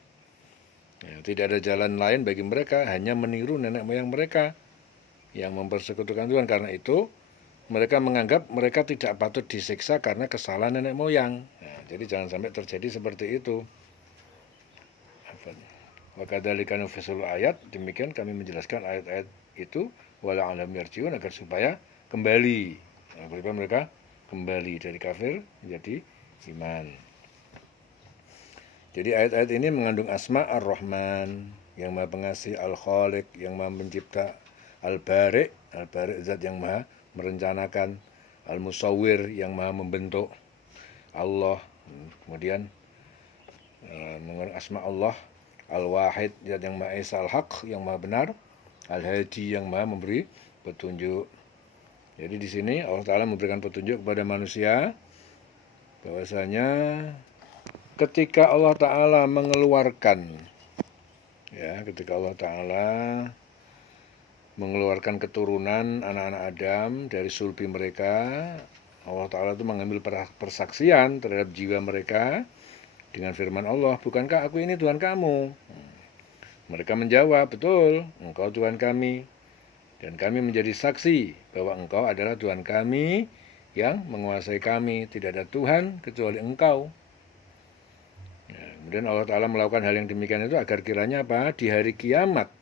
Ya, tidak ada jalan lain bagi mereka, hanya meniru nenek moyang mereka yang mempersekutukan Tuhan. Karena itu mereka menganggap mereka tidak patut disiksa karena kesalahan nenek moyang. Nah, jadi jangan sampai terjadi seperti itu. Wa kadzalika nufassilul ayat, demikian kami menjelaskan ayat-ayat itu, wala'allahum yarji'un, agar supaya kembali, agar mereka kembali dari kafir menjadi iman. Jadi ayat-ayat ini mengandung asma ar-Rahman, yang maha pengasih, al-Khaliq, yang maha pencipta, al-Bari', al-Bari' zat yang maha merencanakan, al-Musawwir, yang maha membentuk, Allah. Kemudian mengandung asma Allah, al-Wahid, zat yang maha esa, al-Haq, yang maha benar, al-Hadi, yang maha memberi petunjuk. Jadi di sini Allah Ta'ala memberikan petunjuk kepada manusia bahwasanya ketika Allah Ta'ala mengeluarkan, ketika Allah Ta'ala mengeluarkan keturunan anak-anak Adam dari sulbi mereka, Allah Ta'ala itu mengambil persaksian terhadap jiwa mereka dengan firman Allah, bukankah aku ini Tuhan kamu? Mereka menjawab, betul, engkau Tuhan kami, dan kami menjadi saksi bahwa engkau adalah Tuhan kami yang menguasai kami, tidak ada Tuhan kecuali engkau. Kemudian Allah Ta'ala melakukan hal yang demikian itu agar kiranya apa? Di hari kiamat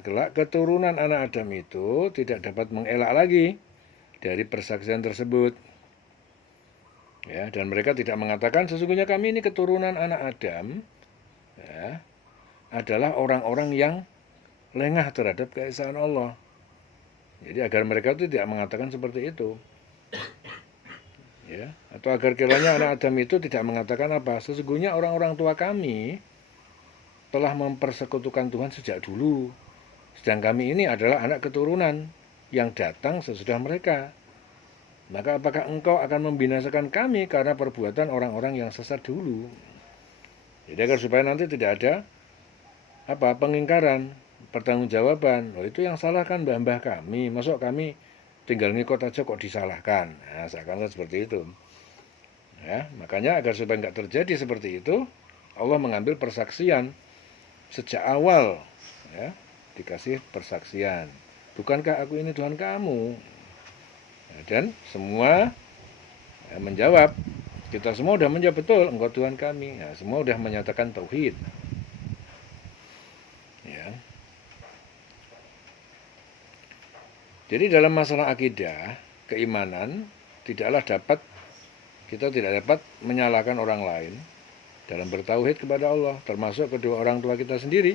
kelak, keturunan anak Adam itu tidak dapat mengelak lagi dari persaksian tersebut. Ya, dan mereka tidak mengatakan sesungguhnya kami ini keturunan anak Adam, ya, adalah orang-orang yang lengah terhadap keesaan Allah. Jadi agar mereka itu tidak mengatakan seperti itu. Ya, atau agar kiranya anak Adam itu tidak mengatakan apa? Sesungguhnya orang-orang tua kami telah mempersekutukan Tuhan sejak dulu, sedang kami ini adalah anak keturunan yang datang sesudah mereka. Maka apakah engkau akan membinasakan kami karena perbuatan orang-orang yang sesat dulu? Jadi agar supaya nanti tidak ada pengingkaran, pertanggungjawaban. Oh, itu yang salah kan mbah-mbah kami, masuk kami tinggal ngikut aja kok disalahkan. Nah, seakan-akan seperti itu. Ya, makanya agar supaya nggak terjadi seperti itu, Allah mengambil persaksian sejak awal, ya, dikasih persaksian. Bukankah aku ini Tuhan kamu? Dan semua menjawab, kita semua sudah menjawab, betul, engkau Tuhan kami. Nah, semua sudah menyatakan tauhid. Ya. Jadi dalam masalah akidah, keimanan, kita tidak dapat menyalahkan orang lain dalam bertauhid kepada Allah, termasuk kedua orang tua kita sendiri.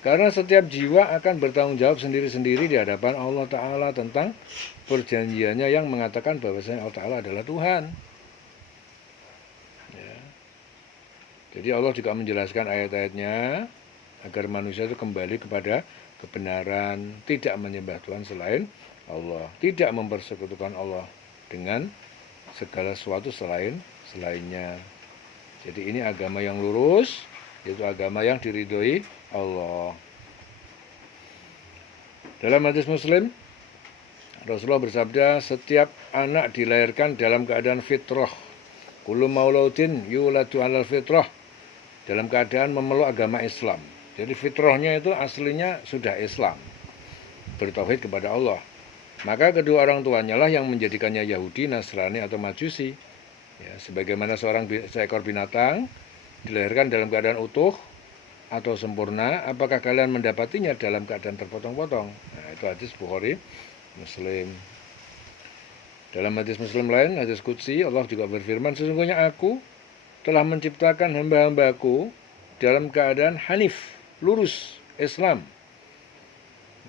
Karena setiap jiwa akan bertanggung jawab sendiri-sendiri di hadapan Allah Ta'ala tentang perjanjiannya yang mengatakan bahwasanya Allah Ta'ala adalah Tuhan. Ya. Jadi Allah juga menjelaskan ayat-ayatnya agar manusia itu kembali kepada kebenaran, tidak menyembah Tuhan selain Allah, tidak mempersekutukan Allah dengan segala sesuatu selainnya. Jadi ini agama yang lurus, yaitu agama yang diridhoi Allah. Dalam hadis Muslim, Rasulullah bersabda, setiap anak dilahirkan dalam keadaan fitrah. Kullu mauludin yuladu 'alal fitrah, dalam keadaan memeluk agama Islam. Jadi fitrahnya itu aslinya sudah Islam, bertauhid kepada Allah. Maka kedua orang tuanya lah yang menjadikannya Yahudi, Nasrani atau Majusi. Ya, sebagaimana seekor binatang dilahirkan dalam keadaan utuh atau sempurna, apakah kalian mendapatinya dalam keadaan terpotong-potong? Nah, itu hadis Bukhari, Muslim. Dalam hadis Muslim lain, hadis Qudsi, Allah juga berfirman, sesungguhnya aku telah menciptakan hamba-hambaku dalam keadaan hanif, lurus, Islam.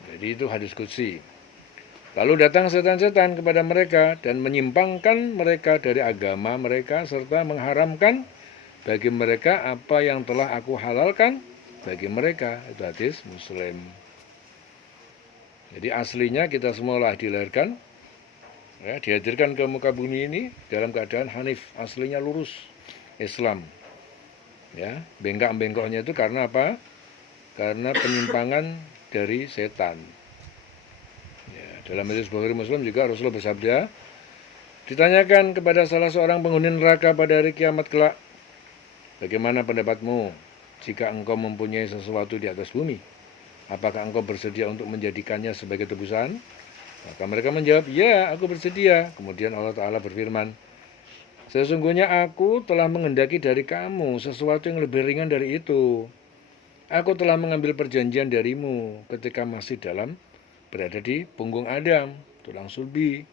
Jadi itu hadis Qudsi. Lalu datang setan-setan kepada mereka dan menyimpangkan mereka dari agama mereka serta mengharamkan bagi mereka apa yang telah aku halalkan bagi mereka. Itu hadis Muslim. Jadi aslinya kita semua lah dilahirkan, ya, dihadirkan ke muka bumi ini dalam keadaan hanif, aslinya lurus, Islam. Ya, bengkak-bengkoknya itu karena apa? Karena penyimpangan dari setan. Dalam hadis Bukhari Muslim juga Rasulullah bersabda, ditanyakan kepada salah seorang penghuni neraka pada hari kiamat kelak, bagaimana pendapatmu jika engkau mempunyai sesuatu di atas bumi? Apakah engkau bersedia untuk menjadikannya sebagai tebusan? Maka mereka menjawab, ya, aku bersedia. Kemudian Allah Ta'ala berfirman, sesungguhnya aku telah menghendaki dari kamu sesuatu yang lebih ringan dari itu. Aku telah mengambil perjanjian darimu ketika masih berada di punggung Adam, tulang sulbi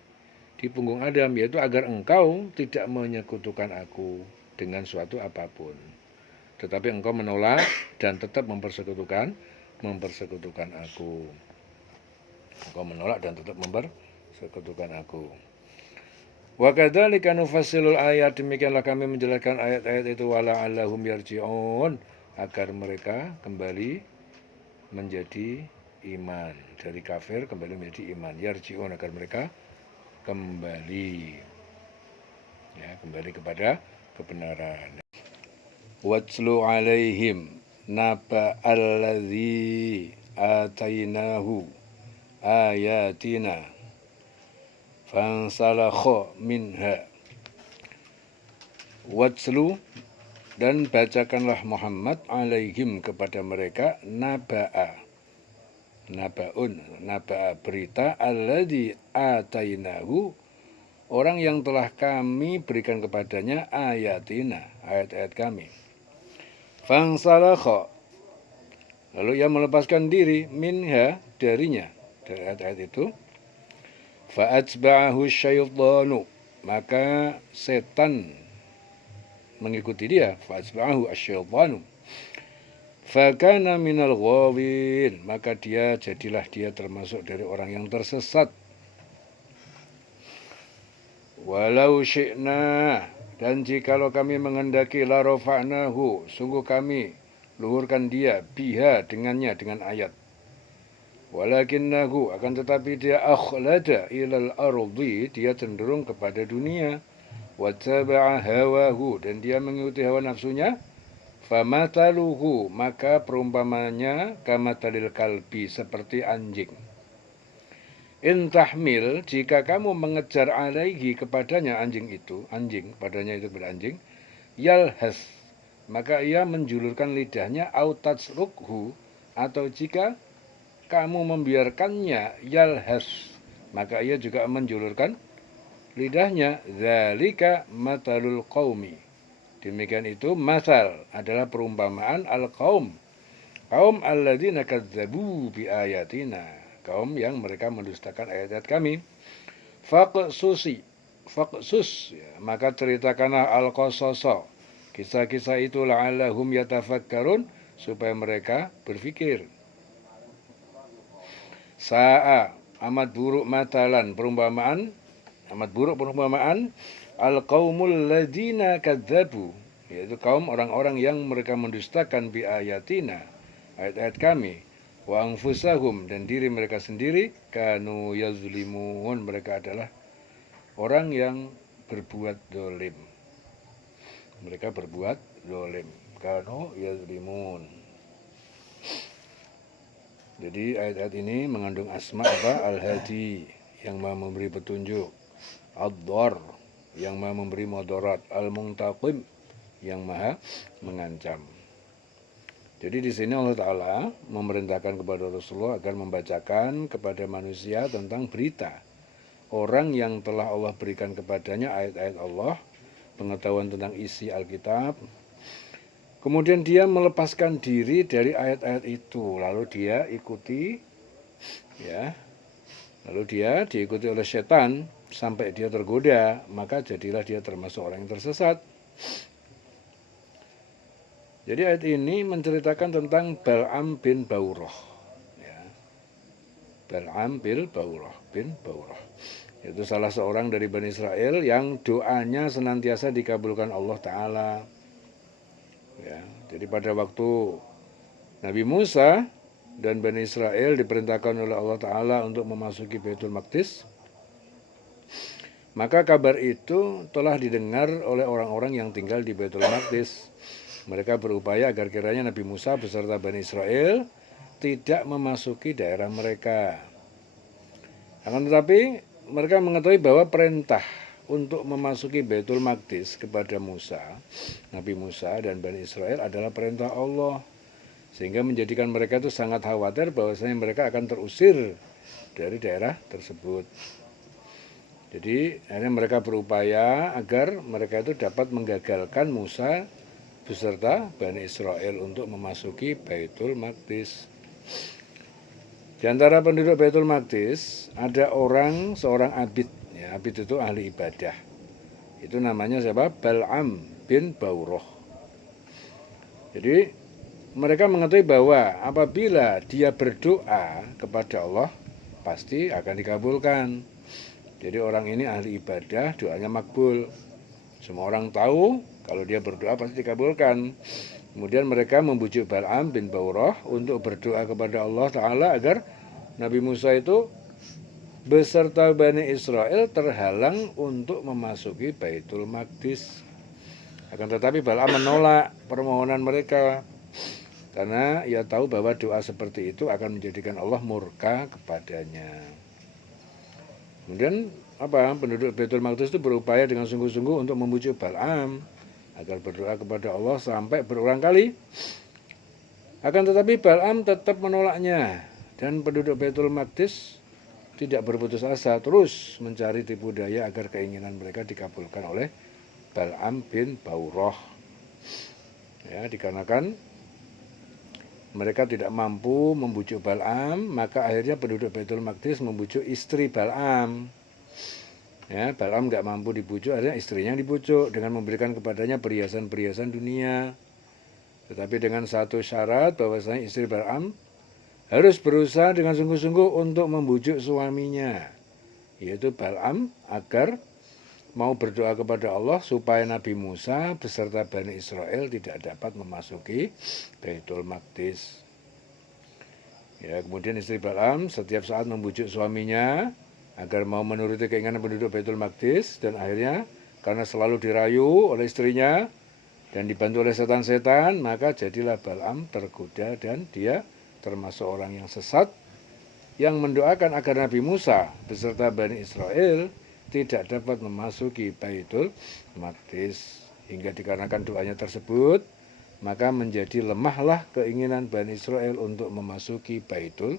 di punggung Adam, yaitu agar engkau tidak menyekutukan aku dengan suatu apapun. Tetapi engkau menolak dan tetap mempersekutukan aku. Engkau menolak dan tetap mempersekutukan aku. Wa kadzalika nufassilul ayat, demikianlah kami menjelaskan ayat-ayat itu wala'allahum yarji'un, agar mereka kembali menjadi iman, dari kafir kembali menjadi iman. Yarji'un, agar mereka kembali, ya, kembali kepada kebenaran. Watslu alaihim naba alladzi atainahu ayatina fansalakha minha. Watslu, dan bacakanlah Muhammad alaihim kepada mereka naba'a, naba'a berita, alladzi atainahu, orang yang telah kami berikan kepadanya ayatina, ayat-ayat kami. Fangsalakha, lalu ia melepaskan diri, minha, darinya, dari ayat-ayat itu. Fa'atba'ahu syaitanu, maka setan mengikuti dia. Fa'atba'ahu asyaitanu fakana minal ghawin, maka jadilah dia termasuk dari orang yang tersesat. Walau syi'na, dan jikalau kami menghendaki, la rafa'nahu, sungguh kami luhurkan dia, biha, dengannya, dengan ayat. Walakinnahu, akan tetapi dia akhlada ilal ardi, dia cenderung kepada dunia. Wattaba'a hawahu, dan dia mengikuti hawa nafsunya. Famataluhu, maka perumpamannya kamatalil kalbi, seperti anjing. In tahmil, jika kamu mengejar alaihi, kepadanya anjing itu, anjing, padanya itu beranjing, yalhas, maka ia menjulurkan lidahnya, autatsrukhu, atau jika kamu membiarkannya, yalhas, maka ia juga menjulurkan lidahnya. Dzalika matalul qaumi, demikian itu masal, adalah perumpamaan al-qaum, kaum alladzina kadzabu bi ayatina, kaum yang mereka mendustakan ayat-ayat kami. Faqsus, ya, maka ceritakanlah al-qasasa, kisah-kisah itu, la'allahum yatafakkarun, supaya mereka berfikir. Sa'a, amat buruk matalan, perumpamaan, amat buruk perumpamaan, al-qaumul ladzina kadzabu, yaitu kaum orang-orang yang mereka mendustakan bi ayatina, ayat-ayat kami. Wa anfusahum, dan diri mereka sendiri, kanu yazlimun, mereka adalah orang yang berbuat zalim. Mereka berbuat zalim. Kanu yazlimun. Jadi ayat-ayat ini mengandung asma apa? Al-Hadi, yang Maha memberi petunjuk, Ad-Dhar, yang Maha memberi mudarat, Al-Muntaqim, yang Maha mengancam. Jadi di sini Allah Ta'ala memerintahkan kepada Rasulullah agar membacakan kepada manusia tentang berita orang yang telah Allah berikan kepadanya ayat-ayat Allah, pengetahuan tentang isi Alkitab. Kemudian dia melepaskan diri dari ayat-ayat itu, lalu dia ikuti, ya, lalu dia diikuti oleh setan sampai dia tergoda, maka jadilah dia termasuk orang yang tersesat. Jadi ayat ini menceritakan tentang Bal'am bin Bauroh. Ya. Bal'am bin Bauroh. Itu salah seorang dari Bani Israel yang doanya senantiasa dikabulkan Allah Ta'ala. Ya. Jadi pada waktu Nabi Musa dan Bani Israel diperintahkan oleh Allah Ta'ala untuk memasuki Baitul Maqdis, maka kabar itu telah didengar oleh orang-orang yang tinggal di Baitul Maqdis. Mereka berupaya agar kiranya Nabi Musa beserta Bani Israel tidak memasuki daerah mereka. Akan tetapi mereka mengetahui bahwa perintah untuk memasuki Baitul Maqdis kepada Musa, Nabi Musa dan Bani Israel adalah perintah Allah. Sehingga menjadikan mereka itu sangat khawatir bahwasanya mereka akan terusir dari daerah tersebut. Jadi akhirnya mereka berupaya agar mereka itu dapat menggagalkan Musa beserta Bani Israel untuk memasuki Baitul Maqdis. Di antara penduduk Baitul Maqdis ada seorang abid. Ya, abid itu ahli ibadah. Itu namanya siapa? Bal'am bin Bauroh. Jadi mereka mengetahui bahwa apabila dia berdoa kepada Allah, pasti akan dikabulkan. Jadi orang ini ahli ibadah, doanya makbul. Semua orang tahu kalau dia berdoa pasti dikabulkan. Kemudian mereka membujuk Bal'am bin Bauroh untuk berdoa kepada Allah Ta'ala agar Nabi Musa itu beserta Bani Israel terhalang untuk memasuki Baitul Maqdis. Akan tetapi Bal'am menolak permohonan mereka karena ia tahu bahwa doa seperti itu akan menjadikan Allah murka kepadanya. Kemudian penduduk Baitul Maqdis itu berupaya dengan sungguh-sungguh untuk membujuk Bal'am agar berdoa kepada Allah sampai berulang kali. Akan tetapi Bal'am tetap menolaknya dan penduduk Baitul Maqdis tidak berputus asa, terus mencari tipu daya agar keinginan mereka dikabulkan oleh Bal'am bin Bauroh. Ya, dikarenakan mereka tidak mampu membujuk Bal'am, maka akhirnya penduduk Baitul Maqdis membujuk istri Bal'am. Ya, Bal'am nggak mampu dibujuk, akhirnya istrinya dibujuk dengan memberikan kepadanya perhiasan-perhiasan dunia. Tetapi dengan satu syarat bahwasanya istri Bal'am harus berusaha dengan sungguh-sungguh untuk membujuk suaminya, yaitu Bal'am, agar mau berdoa kepada Allah supaya Nabi Musa beserta Bani Israel tidak dapat memasuki Baitul Maqdis. Ya, kemudian istri Bal'am setiap saat membujuk suaminya agar mau menuruti keinginan penduduk Baitul Maqdis, dan akhirnya karena selalu dirayu oleh istrinya dan dibantu oleh setan-setan, maka jadilah Bal'am tergoda dan dia termasuk orang yang sesat yang mendoakan agar Nabi Musa beserta Bani Israel tidak dapat memasuki Baitul Maqdis. Hingga dikarenakan doanya tersebut, maka menjadi lemahlah keinginan Bani Israel untuk memasuki Baitul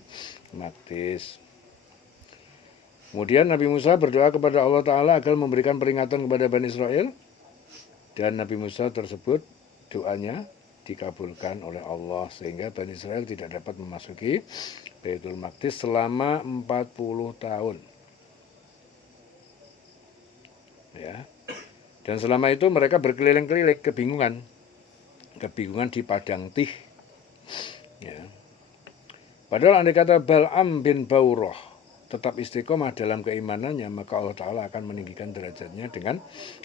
Maqdis. Kemudian Nabi Musa berdoa kepada Allah Ta'ala agar memberikan peringatan kepada Bani Israel, dan Nabi Musa tersebut doanya dikabulkan oleh Allah sehingga Bani Israel tidak dapat memasuki Baitul Maqdis selama 40 tahun. Ya. Dan selama itu mereka berkeliling-keliling kebingungan di padang Tih. Ya. Padahal andai kata Bal'am bin Bauroh tetap istiqomah dalam keimanannya, maka Allah Ta'ala akan meninggikan derajatnya dengan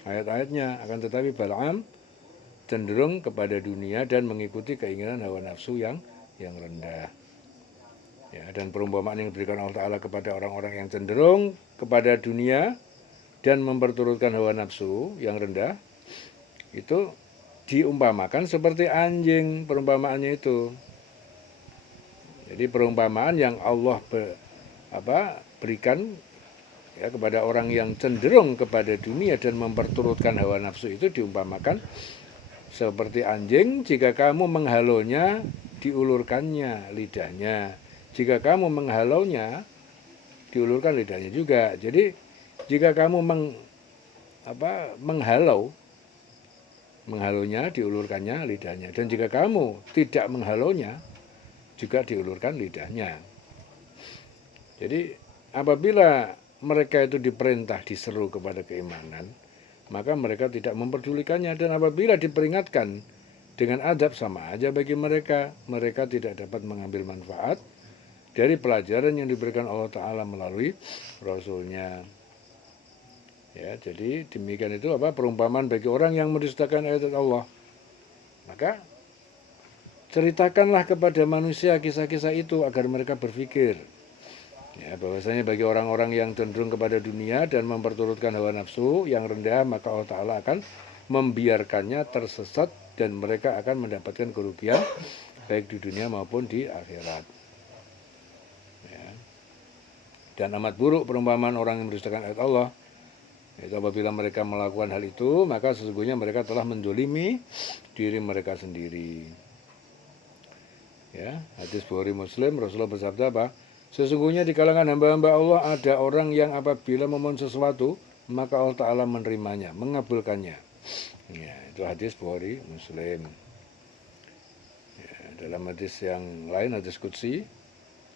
ayat-ayatnya. Akan tetapi Bal'am cenderung kepada dunia dan mengikuti keinginan hawa nafsu yang rendah. Ya, dan perumpamaan yang diberikan Allah Ta'ala kepada orang-orang yang cenderung kepada dunia dan memperturutkan hawa nafsu yang rendah, itu diumpamakan seperti anjing perumpamaannya itu. Jadi perumpamaan yang Allah berikan ya, kepada orang yang cenderung kepada dunia dan memperturutkan hawa nafsu itu diumpamakan seperti anjing, jika kamu menghalonya, diulurkannya lidahnya. Jika kamu menghalaunya, diulurkan lidahnya juga. Jadi jika kamu menghalonya, diulurkannya lidahnya. Dan jika kamu tidak menghalonya, juga diulurkan lidahnya. Jadi apabila mereka itu diperintah, diseru kepada keimanan, maka mereka tidak memperdulikannya. Dan apabila diperingatkan dengan adab, sama aja bagi mereka. Mereka tidak dapat mengambil manfaat dari pelajaran yang diberikan Allah Ta'ala melalui Rasulnya. Ya, jadi demikian itu perumpamaan bagi orang yang mendustakan ayat Allah. Maka ceritakanlah kepada manusia kisah-kisah itu agar mereka berpikir. Ya, bahwasanya bagi orang-orang yang cenderung kepada dunia dan memperturutkan hawa nafsu yang rendah, maka Allah Ta'ala akan membiarkannya tersesat dan mereka akan mendapatkan kerugian baik di dunia maupun di akhirat. Ya. Dan amat buruk perumpamaan orang yang mendustakan ayat Allah. Itu apabila mereka melakukan hal itu, maka sesungguhnya mereka telah menzalimi diri mereka sendiri. Ya, hadis Bukhari Muslim, Rasulullah bersabda apa? Sesungguhnya di kalangan hamba-hamba Allah ada orang yang apabila memohon sesuatu, maka Allah Ta'ala menerimanya, mengabulkannya. Ya, itu hadis Bukhari Muslim. Ya, dalam hadis yang lain, hadis Qudsi,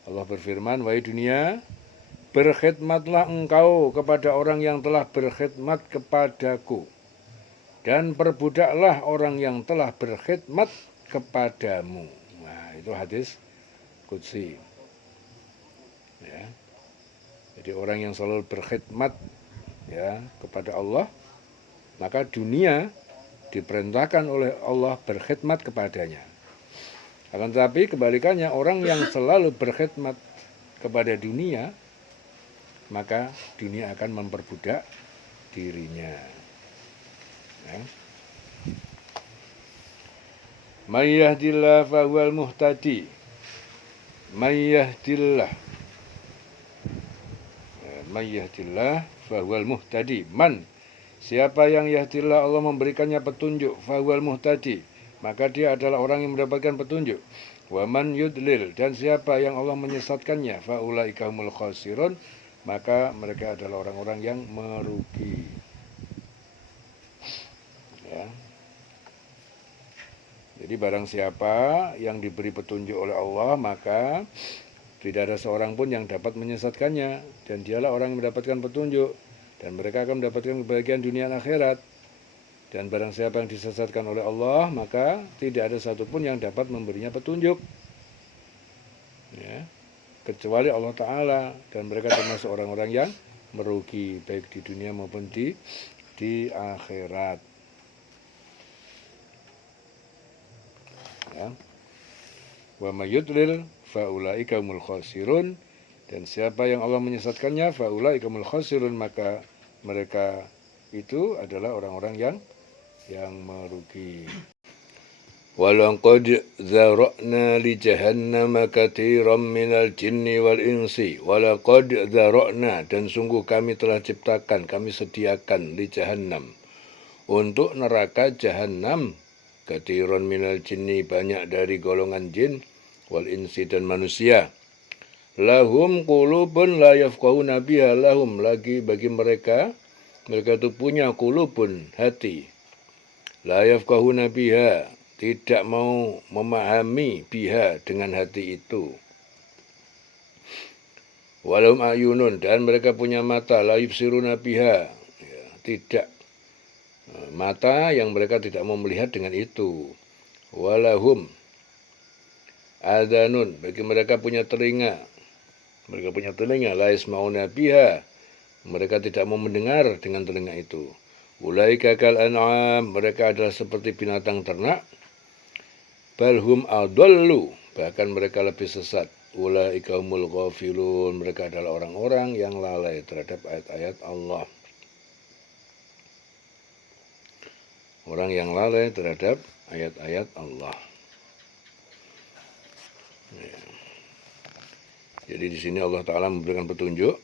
Allah berfirman, wahai dunia, berkhidmatlah engkau kepada orang yang telah berkhidmat kepadaku, dan perbudaklah orang yang telah berkhidmat kepadamu. Nah, itu hadis Qudsi. Ya. Jadi orang yang selalu berkhidmat ya kepada Allah, maka dunia diperintahkan oleh Allah berkhidmat kepadanya. Akan tetapi kebalikannya, orang yang selalu berkhidmat kepada dunia, maka dunia akan memperbudak dirinya. Ya. May yahdillah fahuwal muhtadi. May yahdillah fahuwal muhtadi. Man, siapa yang yahdillah, Allah memberikannya petunjuk, fahuwal muhtadi, maka dia adalah orang yang mendapatkan petunjuk. Wa man yudlil, dan siapa yang Allah menyesatkannya, faulaika humul khasirun, maka mereka adalah orang-orang yang merugi. Ya. Jadi barang siapa yang diberi petunjuk oleh Allah, maka tidak ada seorang pun yang dapat menyesatkannya, dan dialah orang yang mendapatkan petunjuk, dan mereka akan mendapatkan kebahagiaan dunia dan akhirat. Dan barang siapa yang disesatkan oleh Allah, maka tidak ada satupun yang dapat memberinya petunjuk, ya, kecuali Allah Ta'ala, dan mereka termasuk orang-orang yang merugi baik di dunia maupun di akhirat. Ya. Wa may yudlil faulaika humul khasirun, dan siapa yang Allah menyesatkannya, faulaika humul khasirun, maka mereka itu adalah orang-orang yang merugi. Walaqad dzara'na li jahannama katsiran minal jinni wal insi. Walaqad dzara'na, dan sungguh kami telah ciptakan, kami sediakan li jahannam, untuk neraka jahannam, katsiran minal jinni, banyak dari golongan jin, wal insi, dan manusia. Lahum qulubun la yafqahuna biha, lahum, lagi bagi mereka itu punya qulubun, hati, la yafqahuna biha, tidak mau memahami, biha, dengan hati itu. Walahum ayunun, dan mereka punya mata, la yubsiruna biha, ya, tidak, mata yang mereka tidak mau melihat dengan itu. Walahum adanun, bagi mereka punya telinga, la yasmauna biha, mereka tidak mau mendengar dengan telinga itu. Ulaika kal an'am, mereka adalah seperti binatang ternak. Balhum adallu, bahkan mereka lebih sesat. Ulaika humul ghafilun, mereka adalah orang-orang yang lalai terhadap ayat-ayat Allah. Orang yang lalai terhadap ayat-ayat Allah. Ya. Jadi di sini Allah Ta'ala memberikan petunjuk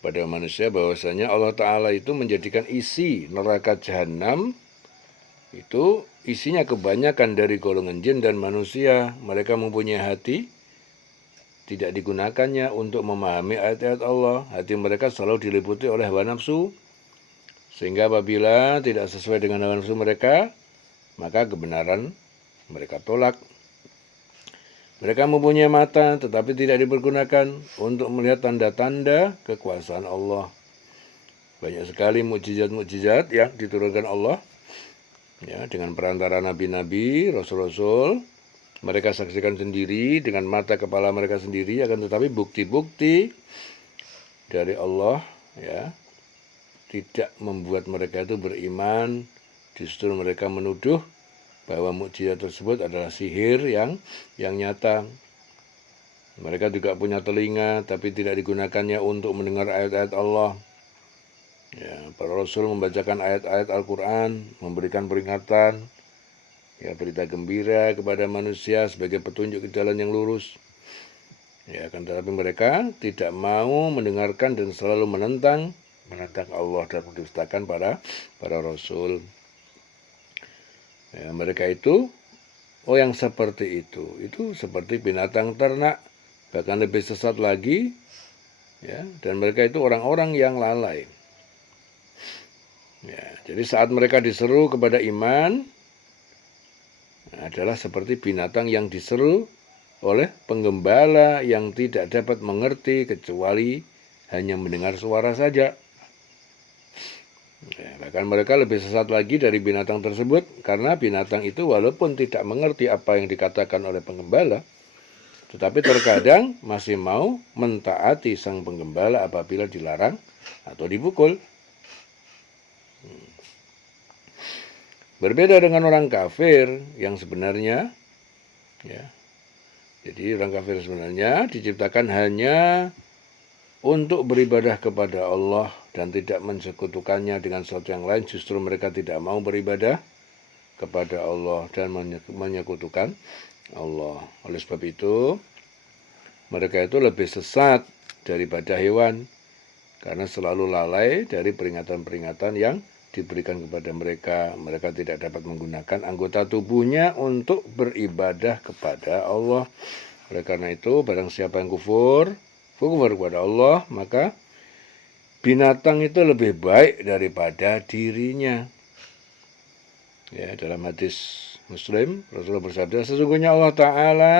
pada manusia bahwasanya Allah Ta'ala itu menjadikan isi neraka jahanam itu isinya kebanyakan dari golongan jin dan manusia. Mereka mempunyai hati, tidak digunakannya untuk memahami ayat-ayat Allah. Hati mereka selalu diliputi oleh hawa nafsu, sehingga apabila tidak sesuai dengan hawa nafsu mereka, maka kebenaran mereka tolak. Mereka mempunyai mata tetapi tidak dipergunakan untuk melihat tanda-tanda kekuasaan Allah. Banyak sekali mukjizat-mukjizat yang diturunkan Allah ya, dengan perantara nabi-nabi, rasul-rasul. Mereka saksikan sendiri dengan mata kepala mereka sendiri, akan tetapi bukti-bukti dari Allah ya tidak membuat mereka itu beriman. Justru mereka menuduh bahwa mukjizat tersebut adalah sihir yang nyata. Mereka juga punya telinga, tapi tidak digunakannya untuk mendengar ayat-ayat Allah. Ya, para Rasul membacakan ayat-ayat Al-Quran, memberikan peringatan, ya, berita gembira kepada manusia sebagai petunjuk ke jalan yang lurus. Ya, kan, tetapi mereka tidak mau mendengarkan dan selalu menentang Allah dan mendustakan para Rasul. Ya, mereka itu, yang seperti itu seperti binatang ternak, bahkan lebih sesat lagi, ya. Dan mereka itu orang-orang yang lalai. Ya, jadi saat mereka diseru kepada iman, adalah seperti binatang yang diseru oleh penggembala yang tidak dapat mengerti kecuali hanya mendengar suara saja. Ya, bahkan mereka lebih sesat lagi dari binatang tersebut, karena binatang itu walaupun tidak mengerti apa yang dikatakan oleh penggembala, tetapi terkadang masih mau mentaati sang penggembala apabila dilarang atau dipukul. Berbeda dengan orang kafir yang sebenarnya, ya, jadi orang kafir sebenarnya diciptakan hanya untuk beribadah kepada Allah dan tidak mensekutukannya dengan sesuatu yang lain. Justru mereka tidak mau beribadah kepada Allah dan menyekutukan Allah. Oleh sebab itu, mereka itu lebih sesat daripada hewan, karena selalu lalai dari peringatan-peringatan yang diberikan kepada mereka. Mereka tidak dapat menggunakan anggota tubuhnya untuk beribadah kepada Allah. Oleh karena itu, barang siapa yang kufur kepada Allah, maka binatang itu lebih baik daripada dirinya. Ya, dalam hadis Muslim, Rasulullah bersabda, sesungguhnya Allah Ta'ala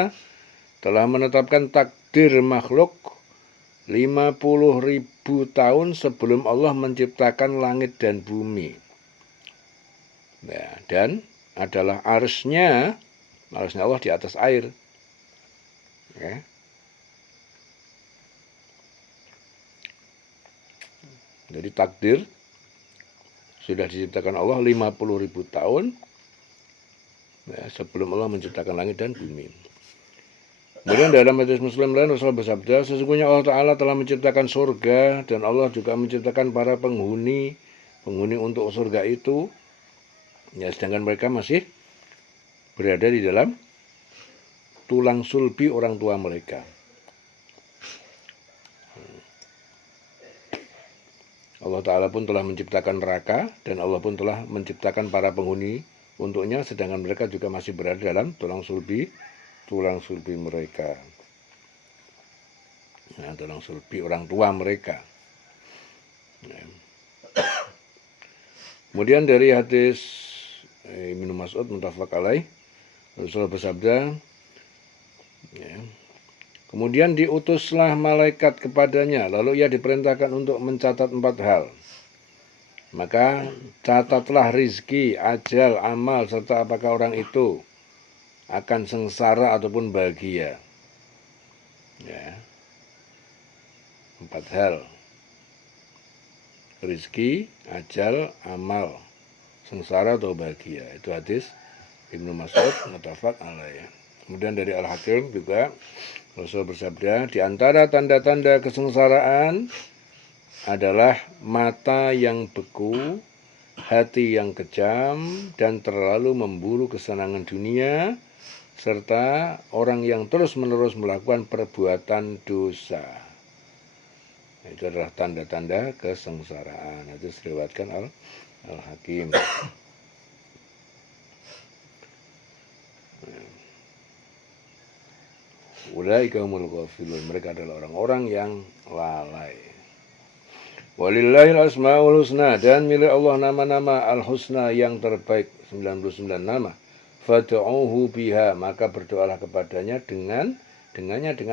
telah menetapkan takdir makhluk 50.000 tahun sebelum Allah menciptakan langit dan bumi. Ya, dan adalah arsy-nya Allah di atas air. Ya. Jadi takdir sudah diciptakan Allah 50.000 tahun ya, sebelum Allah menciptakan langit dan bumi. Kemudian dalam hadis Muslim lain Rasulullah bersabda, sesungguhnya Allah Ta'ala telah menciptakan surga dan Allah juga menciptakan para penghuni untuk surga itu, ya, sedangkan mereka masih berada di dalam tulang sulbi orang tua mereka. Allah Ta'ala pun telah menciptakan neraka dan Allah pun telah menciptakan para penghuni untuknya, sedangkan mereka juga masih berada dalam tulang sulbi mereka. Nah, tulang sulbi orang tua mereka. Nah. Kemudian dari hadis Ibnu Mas'ud muttafaq alaih, Rasulullah bersabda, ya, kemudian diutuslah malaikat kepadanya, lalu ia diperintahkan untuk mencatat 4 hal. Maka catatlah rizki, ajal, amal, serta apakah orang itu akan sengsara ataupun bahagia. Ya. 4 hal. Rizki, ajal, amal, sengsara atau bahagia. Itu hadis Ibnu Mas'ud muttafaq alaih. Kemudian dari Al-Hakim juga Rasul bersabda, di antara tanda-tanda kesengsaraan adalah mata yang beku, hati yang kejam, dan terlalu memburu kesenangan dunia, serta orang yang terus-menerus melakukan perbuatan dosa. Itu adalah tanda-tanda kesengsaraan. Itu diriwayatkan Al-Hakim. Ulaika humul ghafilun. Mereka adalah orang-orang yang lalai. Walillahil asmaul husna, dan milik Allah nama-nama al-husna yang terbaik, 99 nama. Fad'uhu biha, maka berdoalah kepadanya dengan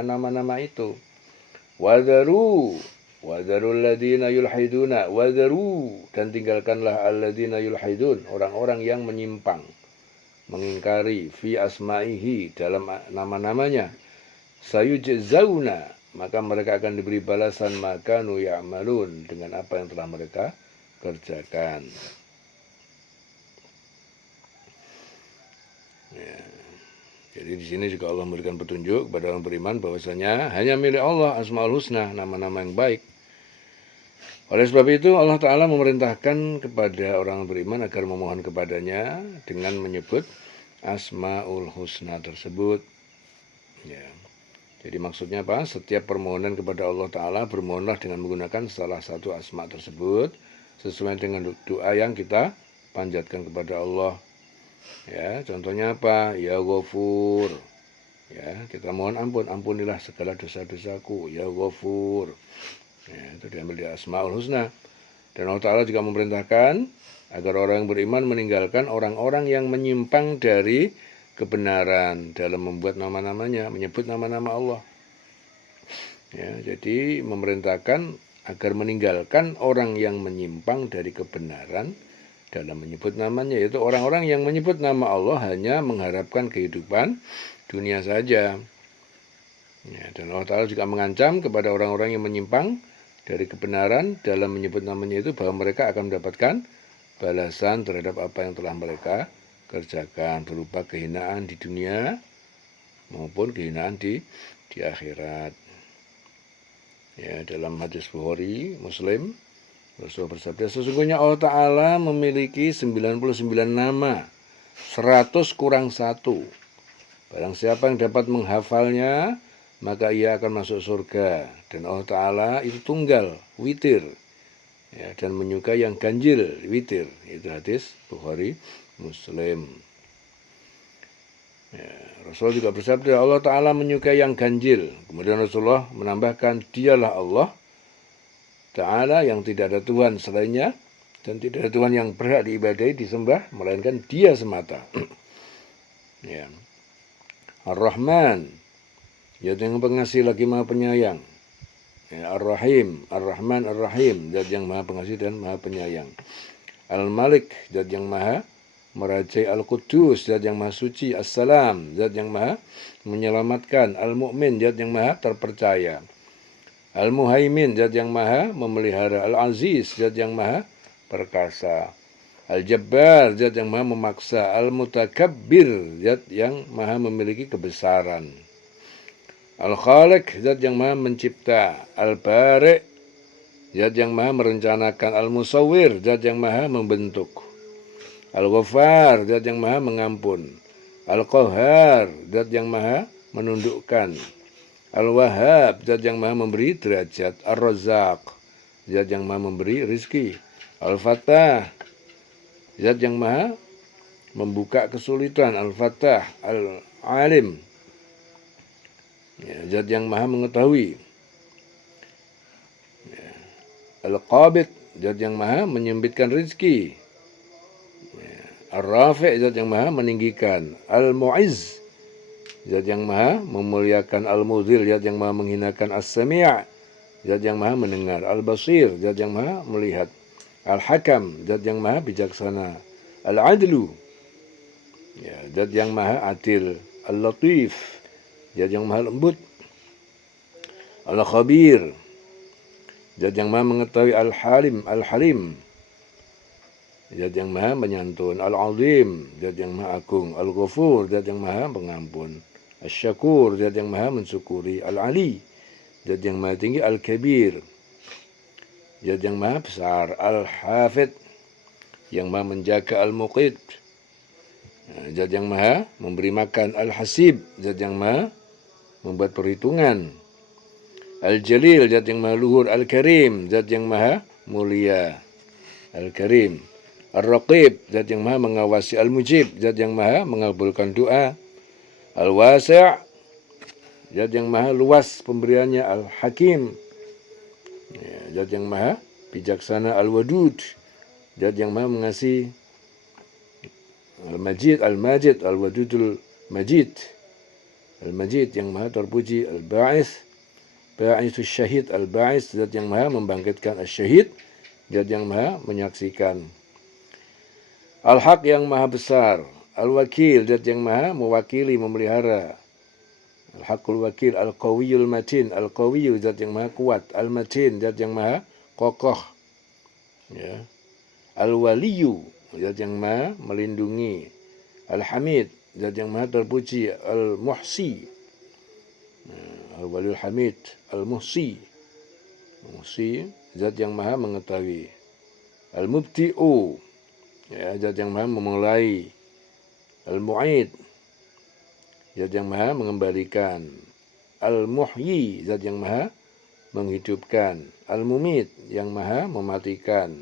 nama-nama itu. Wadharu alladhina yulhiduna, wadharu, dan tinggalkanlah alladhina yulhidun, orang-orang yang menyimpang, mengingkari, fi asma'ihi, dalam nama-namanya. Sayujzauna, maka mereka akan diberi balasan makanu ya'malun, dengan apa yang telah mereka kerjakan. Ya. Jadi di sini juga Allah memberikan petunjuk kepada orang beriman bahwasanya hanya milik Allah asmaul husna, nama-nama yang baik. Oleh sebab itu Allah Ta'ala memerintahkan kepada orang beriman agar memohon kepadanya dengan menyebut asmaul husna tersebut. Ya. Jadi maksudnya apa? Setiap permohonan kepada Allah Ta'ala, bermohonlah dengan menggunakan salah satu asma tersebut sesuai dengan doa yang kita panjatkan kepada Allah. Ya, contohnya apa? Ya Ghafur. Ya, kita mohon ampun, ampunilah segala dosa-dosaku. Ya Ghafur. Ya, itu diambil di Asmaul Husna. Dan Allah Ta'ala juga memerintahkan agar orang yang beriman meninggalkan orang-orang yang menyimpang dari kebenaran dalam membuat nama-namanya, menyebut nama-nama Allah. Ya, jadi memerintahkan agar meninggalkan orang yang menyimpang dari kebenaran dalam menyebut namanya, yaitu orang-orang yang menyebut nama Allah hanya mengharapkan kehidupan dunia saja. Ya, dan Allah Ta'ala juga mengancam kepada orang-orang yang menyimpang dari kebenaran dalam menyebut namanya itu bahwa mereka akan mendapatkan balasan terhadap apa yang telah mereka kerjakan, berupa kehinaan di dunia maupun kehinaan di akhirat. Ya, dalam hadis Bukhari, Muslim, Rasulullah bersabda, sesungguhnya Allah Ta'ala memiliki 99 nama, 100 kurang 1. Barang siapa yang dapat menghafalnya, maka ia akan masuk surga. Dan Allah Ta'ala itu tunggal, witir, ya, dan menyukai yang ganjil, witir. Itu hadis Bukhari, Muslim. Ya, Rasul juga bersabda, Allah Ta'ala menyukai yang ganjil. Kemudian Rasulullah menambahkan, dialah Allah Ta'ala yang tidak ada Tuhan selainnya, dan tidak ada Tuhan yang berhak diibadahi, disembah, melainkan Dia semata. Ya. Ar-Rahman, Zat yang pengasih lagi maha penyayang. Ya, Ar-Rahim, Ar-Rahman, Ar-Rahim, Zat yang maha pengasih dan maha penyayang. Al-Malik, Zat yang maha merajai. Al-Qudus, Zat yang maha suci. As-Salam, Zat yang maha menyelamatkan. Al-Mu'min, Zat yang maha terpercaya. Al-Muhaimin, Zat yang maha memelihara. Al-Aziz, Zat yang maha perkasa. Al-Jabbar, Zat yang maha memaksa. Al-Mutakabbir, Zat yang maha memiliki kebesaran. Al-Khaliq, Zat yang maha mencipta. Al-Bari', Zat yang maha merencanakan. Al-Musawwir, Zat yang maha membentuk. Al-Ghaffar, Zat yang maha mengampun. Al-Qahhar, Zat yang maha menundukkan. Al-Wahhab, Zat yang maha memberi derajat. Ar-Razzaq, Zat yang maha memberi rizki. Al-Fattah, Zat yang maha membuka kesulitan. Al-Fattah, Al-Alim, ya, Zat yang maha mengetahui. Ya. Al-Qabid, Zat yang maha menyempitkan rizki. Ya. Ar-Rafi', Zat yang maha meninggikan. Al-Mu'izz, Zat yang maha memuliakan. Al-Mudhil, Zat yang maha menghinakan. As-Sami', Zat yang maha mendengar. Al-Basir, Zat yang maha melihat. Al-Hakam, Zat yang maha bijaksana. Al-Adlu, ya, Zat yang maha adil. Al-Latif, Zat yang maha lembut. Al-Khabir, Zat yang maha mengetahui. Al-Halim, Al-Halim, Zat yang maha menyantun. Al-Azim, Zat yang maha agung. Al-Ghafur, Zat yang maha pengampun. Al-Syakur, Zat yang maha mensyukuri. Al-Ali, Zat yang maha tinggi. Al-Kabir, Zat yang maha besar. Al-Hafid, yang maha menjaga. Al-Muqit, Zat yang maha memberi makan. Al-Hasib, Zat yang maha membuat perhitungan. Al-Jalil, zat yang maha luhur. Al-Karim, zat yang maha mulia. Al-Karim. Ar-Raqib, zat yang maha mengawasi. Al-Mujib, zat yang maha mengabulkan doa. Al-Wasi', zat yang maha luas pemberiannya. Al-Hakim, zat yang maha bijaksana. Al-Wadud, zat yang maha mengasihi. Al-Majid, Al-Majid, Al-Wadudul Majid. Al-Majid yang maha terpuji. Al-Ba'is, Ba'itsus Syahid, Al-Ba'is, zat yang maha membangkitkan. Al-Syahid, zat yang maha menyaksikan. Al-Haq yang maha besar. Al-Wakil, zat yang maha mewakili, memelihara. Al-Haqqul Wakil. Al-Qawiyul Matin, Al-Qawiyu, zat yang maha kuat. Al-Matin, zat yang maha kokoh. Ya. Al-Waliyu, zat yang maha melindungi. Al-Hamid, zat yang maha terpuji. Al-Muhsi, Al-Waliyul Hamid. Al-Muhsi, Muhsi, zat yang maha mengetahui. Al-Mubti'u, ya, zat yang maha memulai. Al-Mu'id, zat yang maha mengembalikan. Al-Muhyi, zat yang maha menghidupkan. Al-Mumit, yang maha mematikan.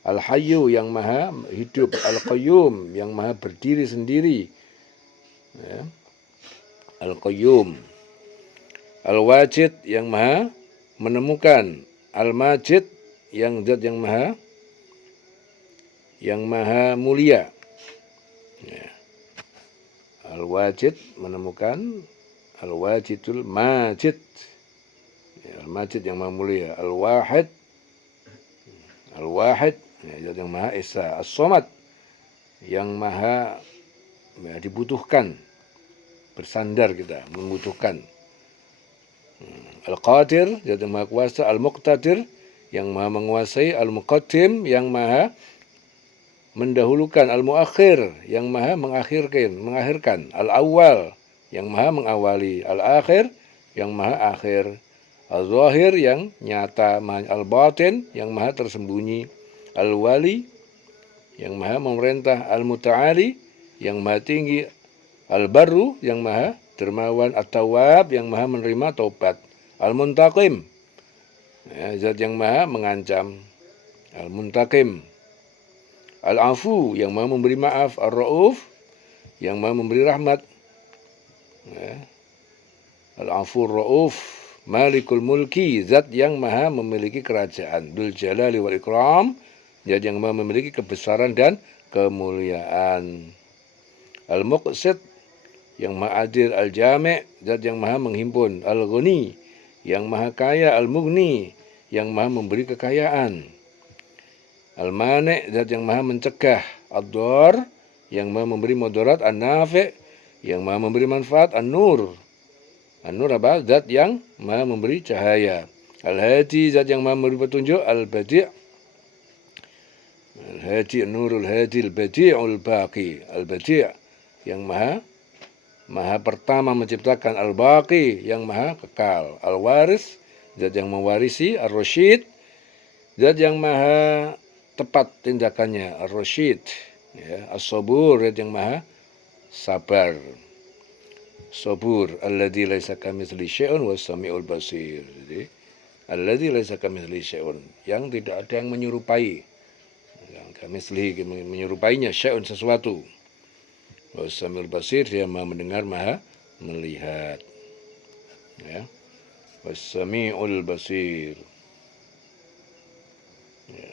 Al-Hayyu, yang maha hidup. Al-Qayyum, yang maha berdiri sendiri. Ya. Al-Qayyum. Al-Wajid, yang maha menemukan. Al-Majid, yang zat yang maha mulia. Ya. Al-Wajid, menemukan. Al-Wajidul Majid, ya, Al-Majid yang maha mulia. Al-Wahid, Al-Wahid, ya, zat yang maha esa. As-Somad, yang maha ya, dibutuhkan, bersandar kita, membutuhkan. Al-Qadir, zat yang maha kuasa. Al-Muqtadir, yang maha menguasai. Al-Muqaddim, yang maha mendahulukan. Al-Muakhir, yang maha mengakhirkan. Al-Awwal, yang maha mengawali. Al-Akhir, yang maha akhir. Al-Zahir, yang nyata. Al-Batin, yang maha tersembunyi. Al-Wali, yang maha memerintah. Al-Muta'ali, yang maha tinggi. Al-Barru, yang maha dermawan. At-Tawwab, yang maha menerima taubat. Al-Muntaqim, ya, zat yang maha mengancam. Al-Muntaqim. Al-Afu, yang maha memberi maaf. Ar-Ra'uf, yang maha memberi rahmat. Ya. Al-Afu Ar-Ra'uf. Malikul Mulki, zat yang maha memiliki kerajaan. Dzul Jalali wal Ikram, zat yang maha memiliki kebesaran dan kemuliaan. Al-Muqsit, yang maha adil. Al-Jami', zat yang maha menghimpun. Al-Ghani, yang maha kaya. Al-Mughni, yang maha memberi kekayaan. Al-Mani', zat yang maha mencegah. Ad-Dar, yang maha memberi mudarat. An-Nafi', yang maha memberi manfaat. An-Nur, An-Nur apa? Zat yang maha memberi cahaya. Al-Hadi, zat yang maha memberi petunjuk. Al-Badi', Al-Hadi, An-Nurul Hadi. Al-Badi'ul Baqi, Al-Badi', yang maha pertama menciptakan. Al-Baqi, yang maha kekal. Al-Waris, zat yang mewarisi. Ar-Rasyid, zat yang maha tepat tindakannya. Ar-Rasyid, ya. As-Sabur, zat yang maha sabar. Sabur. Alladzi laisa kamitslihi syai'un was samiul basir. Jadi alladzi laisa kamitslihi syai'un, yang tidak ada yang menyerupai. Yang kamitslihi menyerupainya, syai'un sesuatu. Was-samiul basir, dia maha mendengar, maha melihat. Ya. Was-samiul basir. Ya.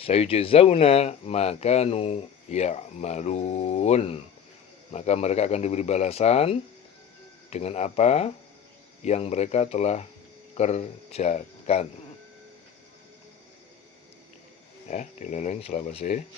Sayujzauna ma kanu ya'malun. Maka mereka akan diberi balasan dengan apa yang mereka telah kerjakan. Ya, dileleng selawase.